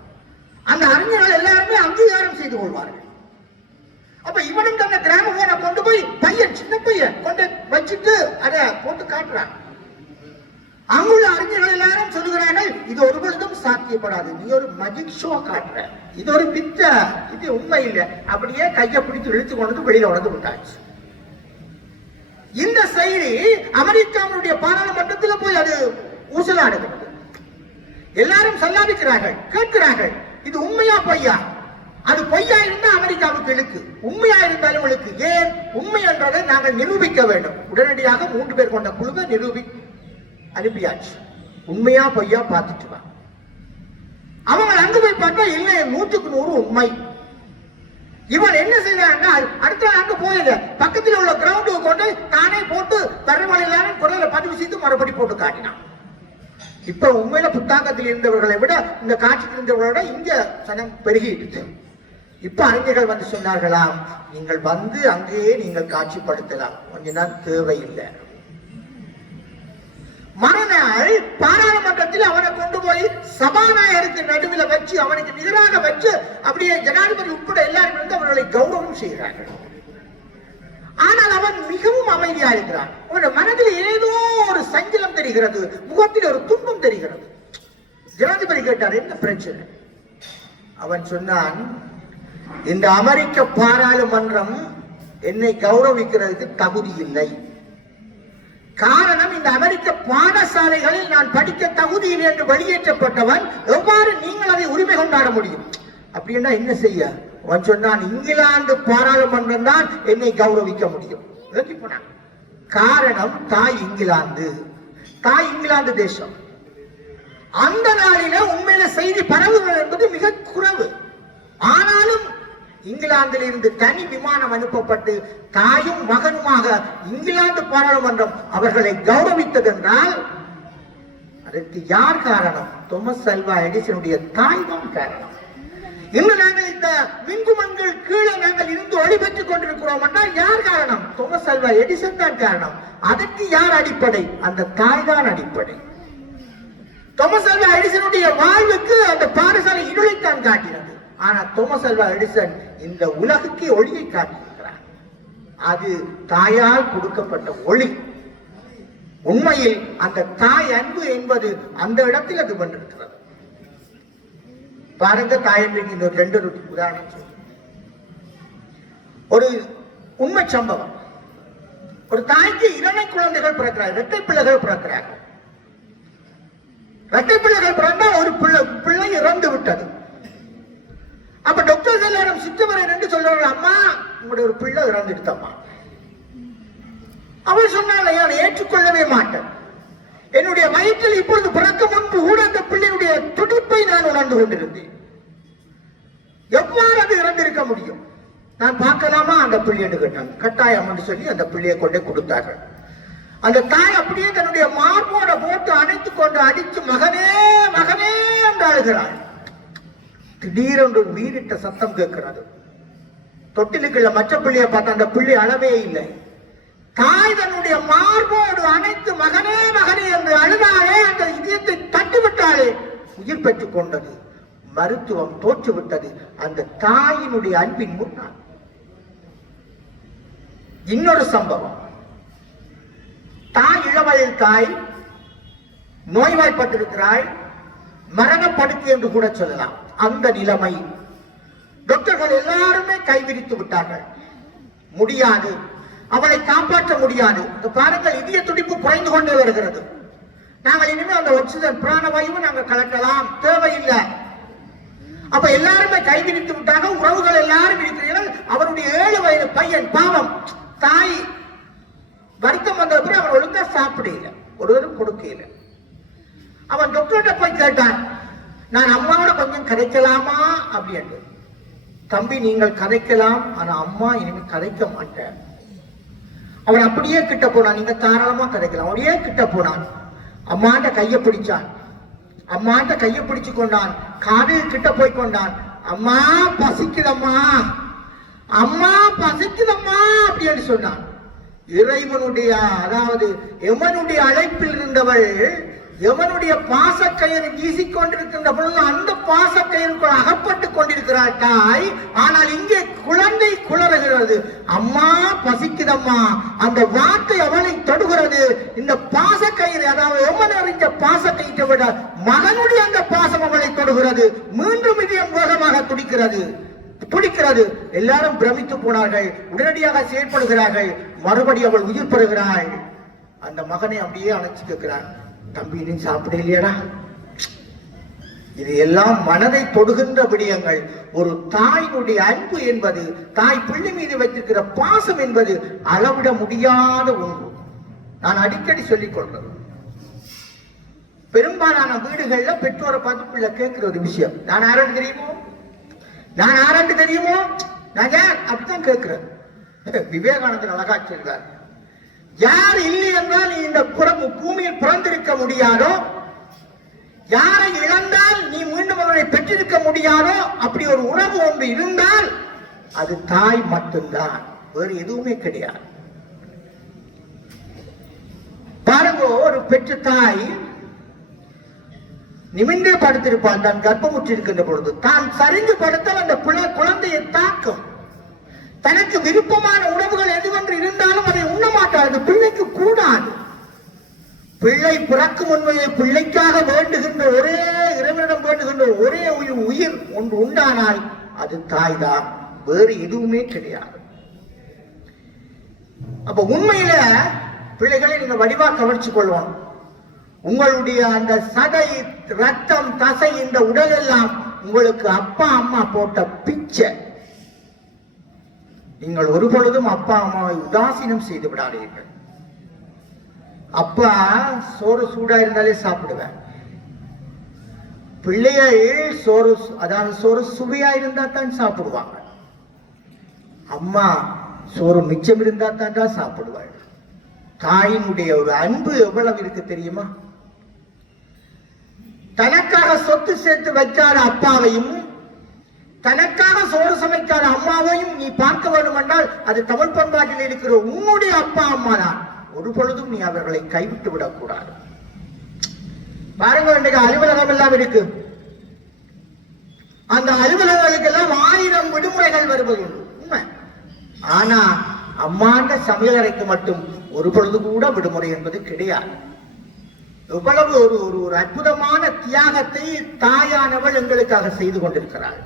அந்த அறிஞர்கள் எல்லாருமே அங்கீகாரம் செய்து கொள்வார்கள். அப்ப இவனும் தன்னை கிராமபோனை கொண்டு போய் பையன், சின்ன பையன் கொண்டு வச்சுட்டு அதை போட்டு காட்டுறான். அங்குள்ள அறிஞர்கள் எல்லாரும் சொல்லுகிறார்கள், இது ஒரு பொழுதும் சாத்தியப்படாது, நீ ஒரு மஜிக் ஷோ காட்டுற, இது ஒரு பித்த, இது உண்மை இல்லை. அப்படியே கையை பிடித்து இழுத்து கொண்டு வெளியில உடந்து விட்டாச்சு. இந்த செய்தி அமெரிக்காவுடைய பாராளுமன்றத்தில் போய் அது ஊசலாடுகிறது. எல்லாரும் சல்லாபிக்கிறார்கள், கேட்கிறார்கள், இது உண்மையா பொய்யா? அது பொய்யா இருந்தா அமெரிக்காவுக்கு இழுக்கு, உண்மையா இருந்தாலும் இழுக்கு. ஏன் உண்மை என்றதை நாங்கள் நிரூபிக்க வேண்டும். உடனடியாக 3 பேர் கொண்ட குழுவை அனுப்பியாச்சு. உண்மையா பொய்யா பார்த்துட்டு வா. அவங்க அங்கு போய் பார்த்தா இல்லை, 100க்கு 100 உண்மை. இவன் என்ன செய்யறாங்க, அடுத்த அங்க போயில பக்கத்தில் உள்ள கிரவுண்டுக்கு கொண்டு தானே போட்டு தரவழி எல்லாரும் குரலை பதிவு செய்து மறுபடி போட்டு காட்டினான். இப்ப உண்மையில புத்தாக்கத்தில் இருந்தவர்களை விட இந்த காட்சியில் இருந்தவர்களை விட இங்க சனம் பெருகிட்டு. இப்ப அறிஞர்கள் வந்து சொன்னார்களாம், நீங்கள் வந்து அங்கேயே நீங்கள் காட்சிப்படுத்தலாம், கொஞ்ச நாள் தேவையில்லை. மறுநாள் பாராளுமன்றத்தில் அவனை கொண்டு போய் சபாநாயகருக்கு நடுவில் வச்சு அவனுக்கு நிகராக வச்சு அப்படியே ஜனாதிபதி உட்பட எல்லாரும் இருந்து அவர்களை கௌரவம் செய்கிறார்கள். ஆனால் அவன் மிகவும் அமைதியா இருக்கிறான். அவனுடைய மனதில் ஏதோ ஒரு சஞ்சலம் தெரிகிறது, முகத்தில் ஒரு துன்பம் தெரிகிறது. ஜனாதிபதி கேட்டார், என்ன பிரச்சனை? அவன் சொன்னான், இந்த அமெரிக்க பாராளுமன்றம் என்னை கௌரவிக்கிறதுக்கு தகுதி இல்லை. காரணம், இந்த அமெரிக்க பாடசாலைகளில் நான் படிக்க தகுதியில் என்று வெளியேற்றப்பட்டவன், எவ்வாறு நீங்கள் அதை உரிமை கொண்டாட முடியும்? அப்படின்னா என்ன செய்ய? அவன் சொன்னான், இங்கிலாந்து பாராளுமன்றம் தான் என்னை கௌரவிக்க முடியும். காரணம், தாய் இங்கிலாந்து தேசம். அந்த நாளில உண்மையில செய்தி பரவுவது என்பது மிக குறைவு. ஆனாலும் இங்கிலாந்தில் இருந்து தனி விமானம் அனுப்பப்பட்டு தாயும் மகனுமாக இங்கிலாந்து பாராளுமன்றம் அவர்களை கௌரவித்தது என்றால் அதற்கு யார் காரணம்? தோமஸ் அல்வா எடிசனுடைய தாய் தான் காரணம். இன்று நாங்கள் இந்த மின்குமங்கள் கீழே நாங்கள் இருந்து ஒளி பெற்றுக் கொண்டிருக்கிறோம் என்றால் யார் காரணம்? தோமஸ் அல்வா எடிசன் தான் காரணம். அதற்கு யார் அடிப்படை? அந்த தாய் தான் அடிப்படை. தோமஸ் அல்வா எடிசனுடைய வாழ்வுக்கு அந்த பாடசாலை இருளைத்தான் காட்டினது. ஆனா தோமஸ் அல்வா எடிசன் இந்த உலகுக்கு ஒளியை காட்டியிருக்கிறார். அது தாயால் கொடுக்கப்பட்ட ஒளி. உண்மையில் அந்த தாய் அன்பு என்பது அந்த இடத்தில் அது வந்திருக்கிறது. பாருங்க, தாய் அன்புக்கு இந்த 2 உதாரணம் சொல்றேன். ஒரு உண்மை சம்பவம். ஒரு தாய்க்கு 2 குழந்தைகள் பிறக்கிறார்கள், 2 பிள்ளைகள் பிறக்கிறார்கள். 2 பிள்ளைகள் பிறந்தா ஒரு பிள்ளை இறந்து விட்டது. அப்ப டாக்டர் எல்லாரும் சித்தவரை என்று சொல்றாங்க, அம்மா உங்களுடைய ஒரு பிள்ளை இறந்துடுத்தம்மா. அவள் சொன்னால நான் ஏற்றுக்கொள்ளவே மாட்டேன். என்னுடைய வயிற்றில் இப்பொழுது பிறக்க முன்பு கூட அந்த பிள்ளையுடைய துடிப்பை நான் உணர்ந்து கொண்டிருந்தேன். எவ்வாறு அது இறந்திருக்க முடியும்? நான் பார்க்கலாமா அந்த பிள்ளை என்று கேட்டாங்க. கட்டாயம் என்று சொல்லி அந்த பிள்ளையை கொண்டே கொடுத்தார்கள். அந்த தாய் அப்படியே தன்னுடைய மார்போட போட்டு அணைத்துக் கொண்டு அடித்து மகனே மகனே என்று அழுகிறாள். திடீரென்று வீரிட்ட சத்தம் கேட்கிறது. தொட்டிலுக்குள்ள மற்ற பிள்ளையை பார்த்த அந்த பிள்ளை அளவே இல்லை. தாய் தன்னுடைய மார்போடு அணைத்து மகனே மகனே என்று அழுதாலே அந்த இதயத்தை தட்டிவிட்டாலே உயிர் பெற்றுக் கொண்டது. மருத்துவம் தோற்றுவிட்டது அந்த தாயினுடைய அன்பின் முன்னால். இன்னொரு சம்பவம், தாய் இளவயல் தாய் நோய்வாய்ப்பட்டிருக்கிறாய், மரணப்படுக்கை என்று கூட சொல்லலாம். அந்த நிலைமை டாக்டர்கள் எல்லாருமே கைவிரித்து விட்டார்கள். முடியாது, அவளை காப்பாற்ற முடியாது. பாருங்கள், இதய துடிப்பு குறைந்து கொண்டே வருகிறது. நாங்கள் இனிமேல் அந்த ஆக்சிஜன் பிராணவாயுவை நாங்கள் கலக்கலாம், தேவையில்லை. அப்ப எல்லாருமே கைவிரித்து விட்டாங்க. உறவுகள் எல்லாரும் இருக்கிறீர்கள். அவருடைய 7 வயது பையன் பாவம், தாய் வருத்தம் வந்த பிறகு அவன் ஒழுங்கா சாப்பிடல, ஒருவரும் கொடுக்கல. அவன் டாக்டர்கிட்ட போய் கேட்டான், நான் அம்மாவோட கொஞ்சம் கதைக்கலாமா அப்படின்னு. தம்பி, நீங்கள் கதைக்கலாம், ஆனா அம்மா இனிமேல் கதைக்க மாட்டேன். அவன் அப்படியே கிட்ட போனான். நீங்க தாராளமா கதைக்கலாம். அப்படியே கிட்ட போனான். அம்மாண்ட கையை பிடிச்சான். அம்மாண்ட கையை பிடிச்சு கொண்டான். காதில் கிட்ட போய் கொண்டான். அம்மா பசிக்குதம்மா, அம்மா பசிக்குதம்மா அப்படின்னு சொன்னான். இறைவனுடைய, அதாவது எமனுடைய அழைப்பில் இருந்தவள் எவனுடைய பாசக்கயிறு வீசிக்கொண்டிருக்கின்ற பொழுது அந்த பாசக்கயிறுக்குள் அகப்பட்டு கொண்டிருக்கிறாள் தாய். ஆனால் இங்கே குழந்தை குளறுகிறது. அம்மா பசிக்குதம்மா, அந்த வார்த்தை அவளை தொடுகிறது. இந்த பாசக்கயிறு, அதாவது எவன் அறிஞ்ச பாசக்கயிற்றை விட மகனுடைய அந்த பாசம் அவளை தொடுகிறது. மீண்டும் இதயம் வேகமாக துடிக்கிறது. எல்லாரும் பிரமித்து போனார்கள். உடனடியாக செயற்படுகிறார்கள். மறுபடி அவள் உயிர் பெறுகிறாள். அந்த மகனை அப்படியே அணைச்சு கேட்கிறான், தம்பி நீ சாப்பிடலையடா? இது எல்லாம் மனதை தொடுகின்ற விடயங்கள். ஒரு தாயினுடைய அன்பு என்பது, தாய் பிள்ளை மீது வைத்திருக்கிற பாசம் என்பது அளவிட முடியாத ஒன்று. நான் அடிக்கடி சொல்லிக் கொள்றேன். பெரும்பாலான வீடுகள்ல பெற்றோரை பார்த்து பிள்ளை கேட்கிற ஒரு விஷயம், நான் யாராண்டு தெரியுமோ, நான் யாராண்டு தெரியுமோ, நான் யார் அப்படித்தான் கேட்கிறேன். விவேகானந்தர் அழகா சொல்றார், யார் இல்லை என்றால் நீ இந்த பூமியில் பிறந்திருக்க முடியாதோ, யாரை இழந்தால் நீ மீண்டும் அவரை பெற்றிருக்க முடியாதோ, அப்படி ஒரு உறவு ஒன்று இருந்தால் அது தாய் மட்டும்தான், வேறு எதுவுமே கிடையாது. பாருங்க, ஒரு பெற்ற தாய் நிமிந்தே படுத்திருப்பான். தான் கர்ப்பமுற்று இருக்கின்ற பொழுது தான் சரிந்து படுத்தால் அந்த குழந்தையை தாக்கும். தனக்கு விருப்பமான உணவுகள் எதுவென்று இருந்தாலும் அதை உண்ண மாட்டார். அது பிள்ளைக்கு கூடாது. பிள்ளை பிறக்கும் உண்மையை பிள்ளைக்காக வேண்டுகின்ற ஒரே இறைவனிடம் வேண்டுகின்ற ஒரே உயிர் ஒன்று உண்டானால் அது தாய் தான், வேறு எதுவுமே கிடையாது. அப்ப உண்மையில பிள்ளைகளை நீங்க வடிவா கவனிச்சு கொள்வோம். உங்களுடைய அந்த சதை, ரத்தம், தசை, இந்த உடல் எல்லாம் உங்களுக்கு அப்பா அம்மா போட்ட பிச்சை. நீங்கள் ஒரு பொழுதும் அப்பா அம்மாவை உதாசீனம் செய்து விடாதீர்கள். அப்பா சோறு சூடா இருந்தாலே சாப்பிடுவேன். பிள்ளைகள் சோறு, அதாவது சோறு சுவையா இருந்தா தான் சாப்பிடுவாங்க. அம்மா சோறு மிச்சம் இருந்தா தான் சாப்பிடுவாள். தாயினுடைய ஒரு அன்பு எவ்வளவு இருக்கு தெரியுமா? தனக்காக சொத்து சேர்த்து வைக்காத அப்பாவையும் தனக்காக சோறு சமைக்காத அம்மாவையும் நீ பார்க்க வேண்டும் என்றால் அது தமிழ் பண்பாட்டில் இருக்கிற உன்னுடைய அப்பா அம்மா தான். ஒரு பொழுதும் நீ அவர்களை கைவிட்டு விடக்கூடாது. பாருங்க, இன்றைக்கு அலுவலகம் எல்லாம் இருக்கு. அந்த அலுவலகங்களுக்கெல்லாம் 1000 விடுமுறைகள் வருவது உண்மை. ஆனா அம்மாண்ட சமையலறைக்கு மட்டும் ஒரு பொழுது கூட விடுமுறை என்பது கிடையாது. எவ்வளவு ஒரு அற்புதமான தியாகத்தை தாயானவள் எங்களுக்காக செய்து கொண்டிருக்கிறாள்.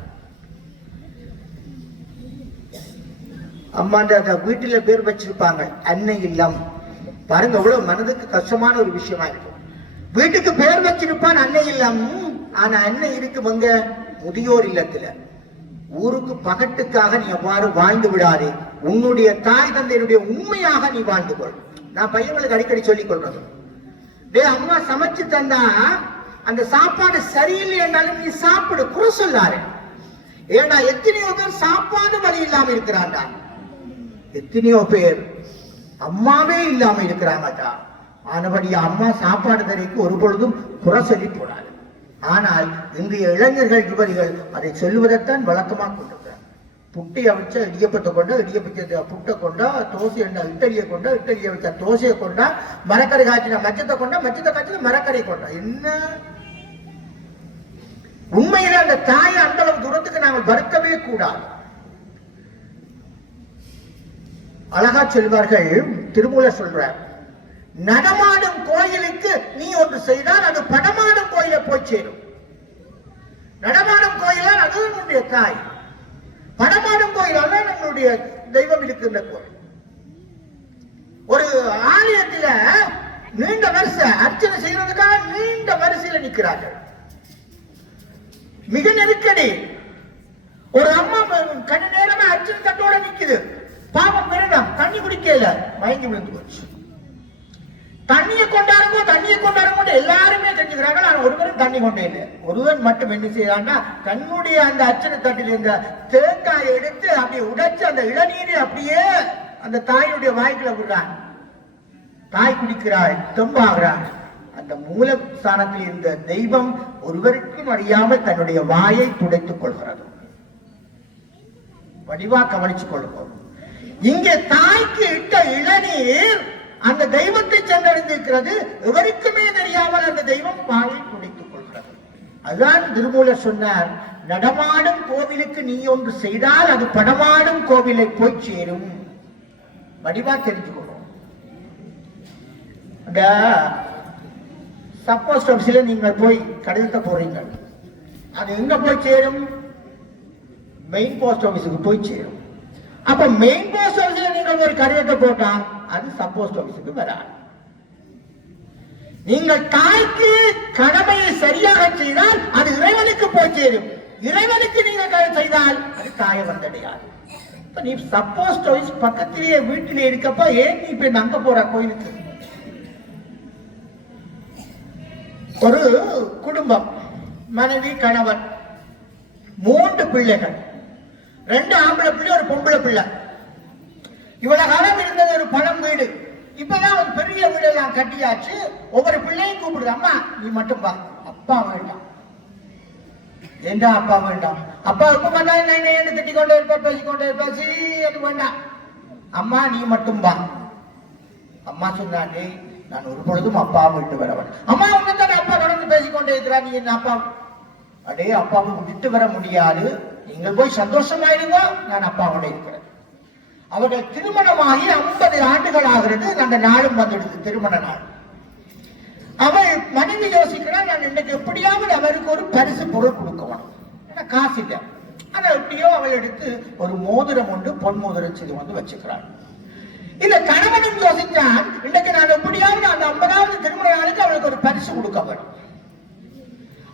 அம்மாண்ட வீட்டில பேர் வச்சிருப்பாங்க அன்னை இல்லம். பாருங்க, எவ்வளவு மனதுக்கு கஷ்டமான ஒரு விஷயமா இருக்கும். வீட்டுக்கு பேர் வச்சிருப்பான் அன்னை இல்லம், ஆனா அன்னை இருக்கும் அங்க முதியோர் இல்லத்துல. ஊருக்கு பகட்டுக்காக நீ எவ்வாறு வாழ்ந்து விடாதே. உன்னுடைய தாய் தந்தையினுடைய உண்மையாக நீ வாழ்ந்து கொள். நான் பையன்களுக்கு அடிக்கடி சொல்லிக் கொள்றது, டே அம்மா சமைச்சு தந்தா அந்த சாப்பாடு சரியில்லை என்றாலும் நீ சாப்பிடு, குறை சொல்லாரு. ஏண்டா எத்தனையோ பேர் சாப்பாடு வழி இல்லாம இருக்கிறாண்டா, எத்தனையோ பேர் அம்மாவே இல்லாம இருக்கிறாங்கடா. ஆனபடி அம்மா சாப்பாடு தரைக்கு ஒரு பொழுதும் குறை சொல்லி போடாது. ஆனால் இன்றைய இளைஞர்கள் இவர்கள் அதை சொல்லுவதைத்தான் வழக்கமாக கொண்டிருக்கிறார். புட்டை அவிச்சா இடியப்பத்தை கொண்டா, இடியப்பச்ச புட்டை கொண்டா, தோசை என்ன இட்டலியை கொண்டா, இட்டலியை வச்சா தோசையை கொண்டா, மரக்கரை காய்ச்சினா மச்சத்தை கொண்டா, மச்சத்தை காய்ச்சினா மரக்கரை கொண்டா. என்ன உண்மையில அந்த தாயை அந்த அளவு தூரத்துக்கு நாங்கள் வருத்தவே கூடாது. அழகா சொல்வார்கள், திருமூலர் சொல்றார், நடமாடும் கோயிலுக்கு நீ ஒன்று செய்தால் அது படமாடும் கோயிலை போய் சேரும். நடமாடும் கோயிலால் அது நம்முடைய தாய், படமாடும் கோயிலால நம்மளுடைய தெய்வம் இருக்கின்ற கோயில். ஒரு ஆலயத்தில் நீண்ட வரிசை அர்ச்சனை செய்யறதுக்காக நீண்ட வரிசையில் நிற்கிறார்கள், மிக நெருக்கடி. ஒரு அம்மா கண்ண நேரமா அர்ச்சனை தட்டோட நிக்குது, பாவம் மிருகம், தண்ணி குடிக்கல, மயங்கி விழுந்து போச்சு. தண்ணியை கொண்டாருங்க எல்லாருமே செஞ்சுக்கிறாங்க. நான் ஒருவரும் தண்ணி கொண்டே இல்லை. ஒருவன் மட்டும் என்ன செய்யறான்னா, தன்னுடைய அந்த அர்ச்சனை தட்டில் இருந்த தேங்காயை எடுத்து அப்படியே உடைச்சு அந்த இளநீரை அப்படியே அந்த தாயுடைய வாய்க்குள்ள விடுறான். தாய் குடிக்கிறாள், தெம்பாகிறாள். அந்த மூலஸ்தானத்தில் இருந்த தெய்வம் ஒருவருக்கும் அறியாமல் தன்னுடைய வாயை துடைத்துக் கொள்கிறது. வடிவா கவனிச்சுக் கொள்ளும். இங்கே தாய்க்கு இட்ட இளநீர் அந்த தெய்வத்தை சென்றடைந்திருக்கிறது. எவருக்குமே தெரியாமல் அந்த தெய்வம் வாயை துடைத்துக் கொள்கிறது. அதுதான் திருமூலர் சொன்னார், நடமாடும் கோவிலுக்கு நீ ஒன்று செய்தால் அது படமாடும் கோவிலை போய் சேரும். வடிவா தெரிஞ்சுக்கணும். அந்த சப் போஸ்ட் ஆபீஸ்ல நீங்கள் போய் கடிதத்தை போடுறீங்க, அது எங்க போய் சேரும்? மெயின் போஸ்ட் ஆபீஸுக்கு போய் சேரும். அப்ப மெயின் போஸ்ட் ஆபீஸ்ல நீங்கள் ஒரு கடிதத்தை போட்டா அது சப் போஸ்ட் ஆபீஸுக்கு வராது. நீங்கள் தாய்க்கு கடமையை சரியாக செய்தால் அது இறைவனுக்கு போய் சேரும். இறைவனுக்கு நீங்கள் செய்தால் அது தாயை வந்தடையாது. இப்ப நீ சப் போஸ்ட் ஆபீஸ் பக்கத்திலேயே வீட்டிலே இருக்கப்ப ஏன் நீ இப்ப அங்க போற கோயிலுக்கு? ஒரு குடும்பம், மனைவி கணவன், 3 பிள்ளைகள், 2 ஆம்பளை பிள்ளை, ஒரு பொம்பளை பிள்ளை. இவ்வளவு காலம் இருந்தது ஒரு பழம் வீடு. இப்பதான் ஒரு பெரிய வீடு எல்லாம் கட்டியாச்சு. ஒவ்வொரு பிள்ளையும் கூப்பிடுது, அம்மா நீ மட்டும் வா. அப்பா வேண்டாம். ஏண்டா அப்பா வேண்டாம்? அப்பா எப்ப பண்ணாலும் என்ன திட்டிக்கொண்டே இருப்பா, பேசிக்கொண்டே இருப்பா, அது வேண்டாம். அம்மா நீ மட்டும் வா. அம்மா சொன்னாண்டே, நான் ஒரு பொழுதும் அப்பா விட்டு வரவன். அம்மா ஒன்னுத்தானே அப்பா தொடர்ந்து பேசிக்கொண்டே இருக்கிறா, நீ என்ன அப்பா? அடே அப்பாவை விட்டு வர முடியாது, நீங்கள் போய் சந்தோஷமாயிருங்க, நான் அப்பாவோட இருக்கிறேன். அவர்கள் திருமணமாகி 50 ஆண்டுகள் ஆகிறது. அந்த நாளும் வந்துடுது, திருமண நாள். அவள் மனைவி யோசிக்கிறான், நான் இன்னைக்கு எப்படியாவது அவருக்கு ஒரு பரிசு பொருள் கொடுக்கணும், காசு இல்லை. அதை எப்படியோ அவள் எடுத்து ஒரு மோதிரம் உண்டு, பொன் மோதிரம் செய்து வந்து வச்சுக்கிறாள். இந்த கணவனும் யோசித்தான், இன்னைக்கு நான் எப்படியாவது அந்த 50வது திருமண நாளுக்கு அவளுக்கு ஒரு பரிசு கொடுக்க வேண்டும்.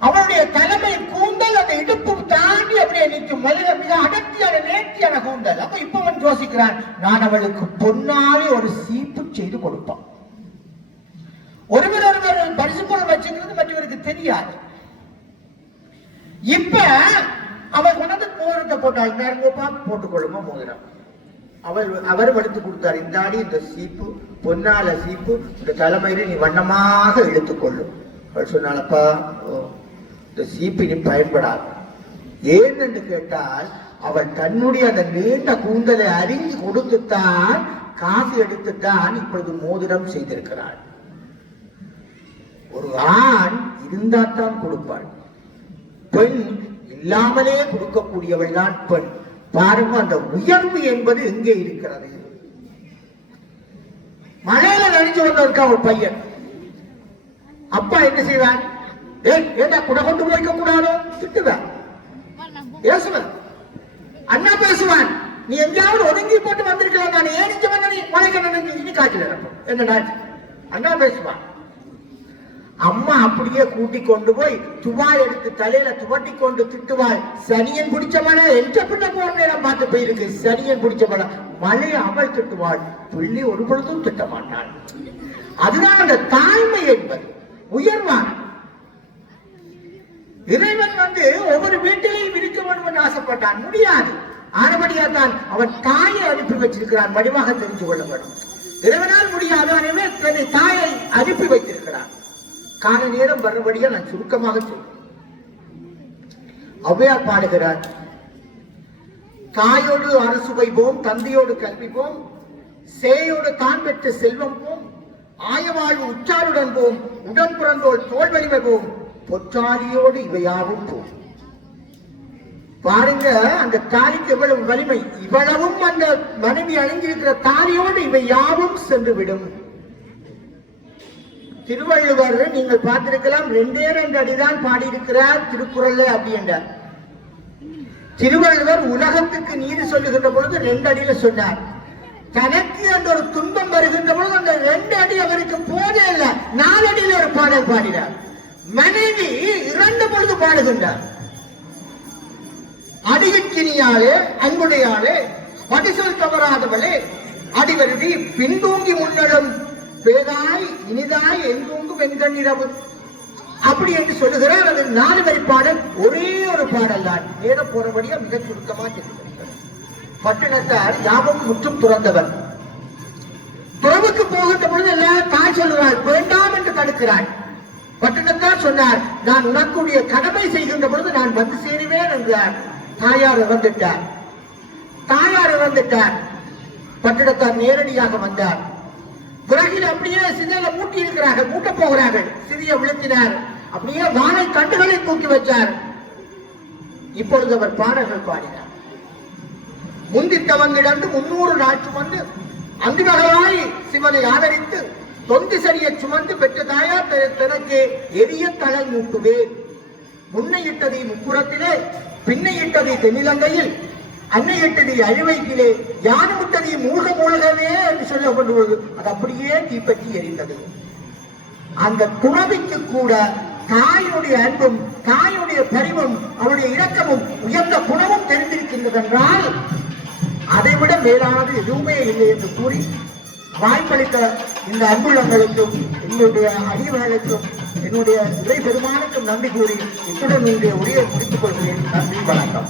அவளுடைய தலைமை கூந்தல் அந்த இடுப்பு தாண்டி அப்படியே நிற்கும், மிக அடர்த்தியான நேர்த்தியான கூந்தல். அப்ப இப்ப அவன் யோசிக்கிறான், நான் அவளுக்கு பொன்னாலே ஒரு சீப்பு செய்து கொடுப்பான். ஒருவர் பரிசு பொருள் வச்சுக்கிறது மற்றவருக்கு தெரியாது. இப்ப அவள் கொண்டாந்து மோதிரத்தை போட்டாள், நேரங்கப்பா போட்டுக்கொள்ளுமா மோதிரம். அவர் வடுத்து கொடுத்தார், இந்தாடி இந்த சீப்பு, பொன்னால சீப்பு, இந்த தலைமையில நீ வண்ணமாக இழுத்துக்கொள்ளும். அவள் சொன்னாலப்பா, இந்த சீப்பு நீ பயன்படாது. ஏன் என்று கேட்டால், அவள் தன்னுடைய அந்த நீண்ட கூந்தலை அறிஞ்சு கொடுத்துத்தான், காசு எடுத்துத்தான் இப்பொழுது மோதிரம் செய்திருக்கிறாள். ஒரு ஆண் இருந்தால்தான் கொடுப்பாள், பெண் இல்லாமலே கொடுக்கக்கூடியவள் தான் பெண். பாருங்க, அந்த உயர்வு என்பது எங்கே இருக்கிறது? மழையில நனைஞ்சு வந்திருக்கா ஒரு பையன், அப்பா என்ன செய்வான்? ஏண்டா குடை கொண்டு போய்க்க கூடாதோ திட்டுவேன், பேசுவேன். அண்ணா பேசுவான், நீ எங்கேயாவது ஒதுங்கி போட்டு வந்திருக்கலாம், நான் ஏன் இங்க வந்த, நீ மழைக்கு நனைஞ்சு இனி காய்ச்சல் என்னடா? அண்ணா பேசுவான். அம்மா அப்படியே கூட்டி கொண்டு போய் துவாய் எடுத்து தலையில துவட்டி கொண்டு திட்டுவாள். சனியன் பிடிச்ச மழை எந்த பிள்ளை போற நேரம் பார்த்து போயிருக்கு. சனியன் பிடிச்ச மழை மழையை அவள் திட்டுவாள், பிள்ளை ஒரு பொழுதும் திட்ட மாட்டாள். அதுதான் அந்த தாய்மை என்பது உயர்வான. இறைவன் ஒவ்வொரு வீட்டிலையும் இருக்க வேண்டும் என்று ஆசைப்பட்டான், முடியாது. ஆனபடியா தான் அவன் தாயை அனுப்பி வச்சிருக்கிறான், வடிவாக தெரிந்து கொள்ள வேண்டும். இறைவனால் முடியாது, எனவே தன்னை தாயை அனுப்பி வைத்திருக்கிறான். கால நேரம் வர்றபடியா நான் சுருக்கமாக சொல்றேன். ஔவையார் பாடுகிறார், தாயோடு அரசு வைப்போம், தந்தையோடு கல்வி போம், சேயோடு தான் பெற்ற செல்வம் போம், ஆயவாழ்வு உச்சாருடன் போம், உடன் பிறந்தோல் தோல் வலிமை போம், பொற்றாலியோடு இவையாவும் போம். பாருங்க, அந்த தாலிக்கு எவ்வளவு வலிமை. இவ்வளவும் அந்த மனைவி அணிஞ்சிருக்கிற தாலியோடு இவை யாவும் சென்று விடும். திருவள்ளுவர் நீங்கள் பார்த்திருக்கலாம், 2 அடிதான் பாடியிருக்கிறார் திருக்குறள் அப்படி என்றார். திருவள்ளுவர் உலகத்துக்கு நீதி சொல்லுகின்ற பொழுது 2 அடியில சொன்னார். தனக்கு அந்த ஒரு துன்பம் வருகின்ற பொழுது அந்த 2 அடி அவருக்கு போதே இல்ல, 4 அடியில ஒரு பாடல் பாடினார். மனைவி 2 பொழுது பாடுகின்றார். அடிகினியாலே அன்புடையாலே படிசொல் தவறாதவளே அடிவருதி பின்தூங்கி முன்னடும் பேதாய் இனிதாய் எங்கூங்கும் வெண்கண்ணிரவு அப்படி என்று சொல்லுகிறார். அது 4 வரி பாடல், ஒரே ஒரு பாடல் தான். நேர போறபடியா மிக சுருக்கமா சொல்லுகிறார். பட்டினத்தார் யாவும் முற்றும் துறந்தவர். துறவுக்கு போகின்ற பொழுது எல்லாம் தாய் சொல்லுவாள், வேண்டாம் என்று தடுக்கிறாள். பட்டினத்தார் சொன்னார், நான் உனக்குடைய கடமை செய்கின்ற பொழுது நான் வந்து சேருவேன் என்றார். தாயார் இறந்துட்டார். பட்டினத்தார் நேரடியாக வந்தார். பிறகில் அப்படியே சிதையில மூட்டி இருக்கிறார்கள், மூட்ட போகிறார்கள். சிறிய விழுத்தினார், அப்படியே வாழை கண்டுகளை தூக்கி வச்சார். இப்பொழுது அவர் பாடல்கள் பாடினார். முந்தித்தவங்கிடந்து 300 நாள் சுமந்து அந்திமகளாய் சிவனை ஆதரித்து தொந்தி சரிய சுமந்து பெற்ற தாயார் தனக்கு எரிய தலை மூட்டுவேன். முன்னையிட்டதை முப்புறத்திலே, பின்னையிட்டதை தென்னிலங்கையில், அன்னையிட்டதை அழிவைக்கிலே, யானுமிட்டதை மூழ்கவே என்று சொல்லப்படுவது அது அப்படியே தீப்பற்றி எரிந்தது. அந்த துறவிக்கு கூட தாயுடைய அன்பும் தாயுடைய பரிவும் அவருடைய இரக்கமும் உயர்ந்த குணமும் தெரிந்திருக்கின்றது என்றால் அதைவிட மேலானது எதுவுமே இல்லை என்று கூறி வாய்ப்பளித்த இந்த அன்புள்ளங்களுக்கும் என்னுடைய அடியவர்களுக்கும் என்னுடைய இறை பெருமானுக்கும் நன்றி கூறி இத்துடன் என்னுடைய உரையை முடித்துக் கொள்கிறேன். நன்றி, வணக்கம்.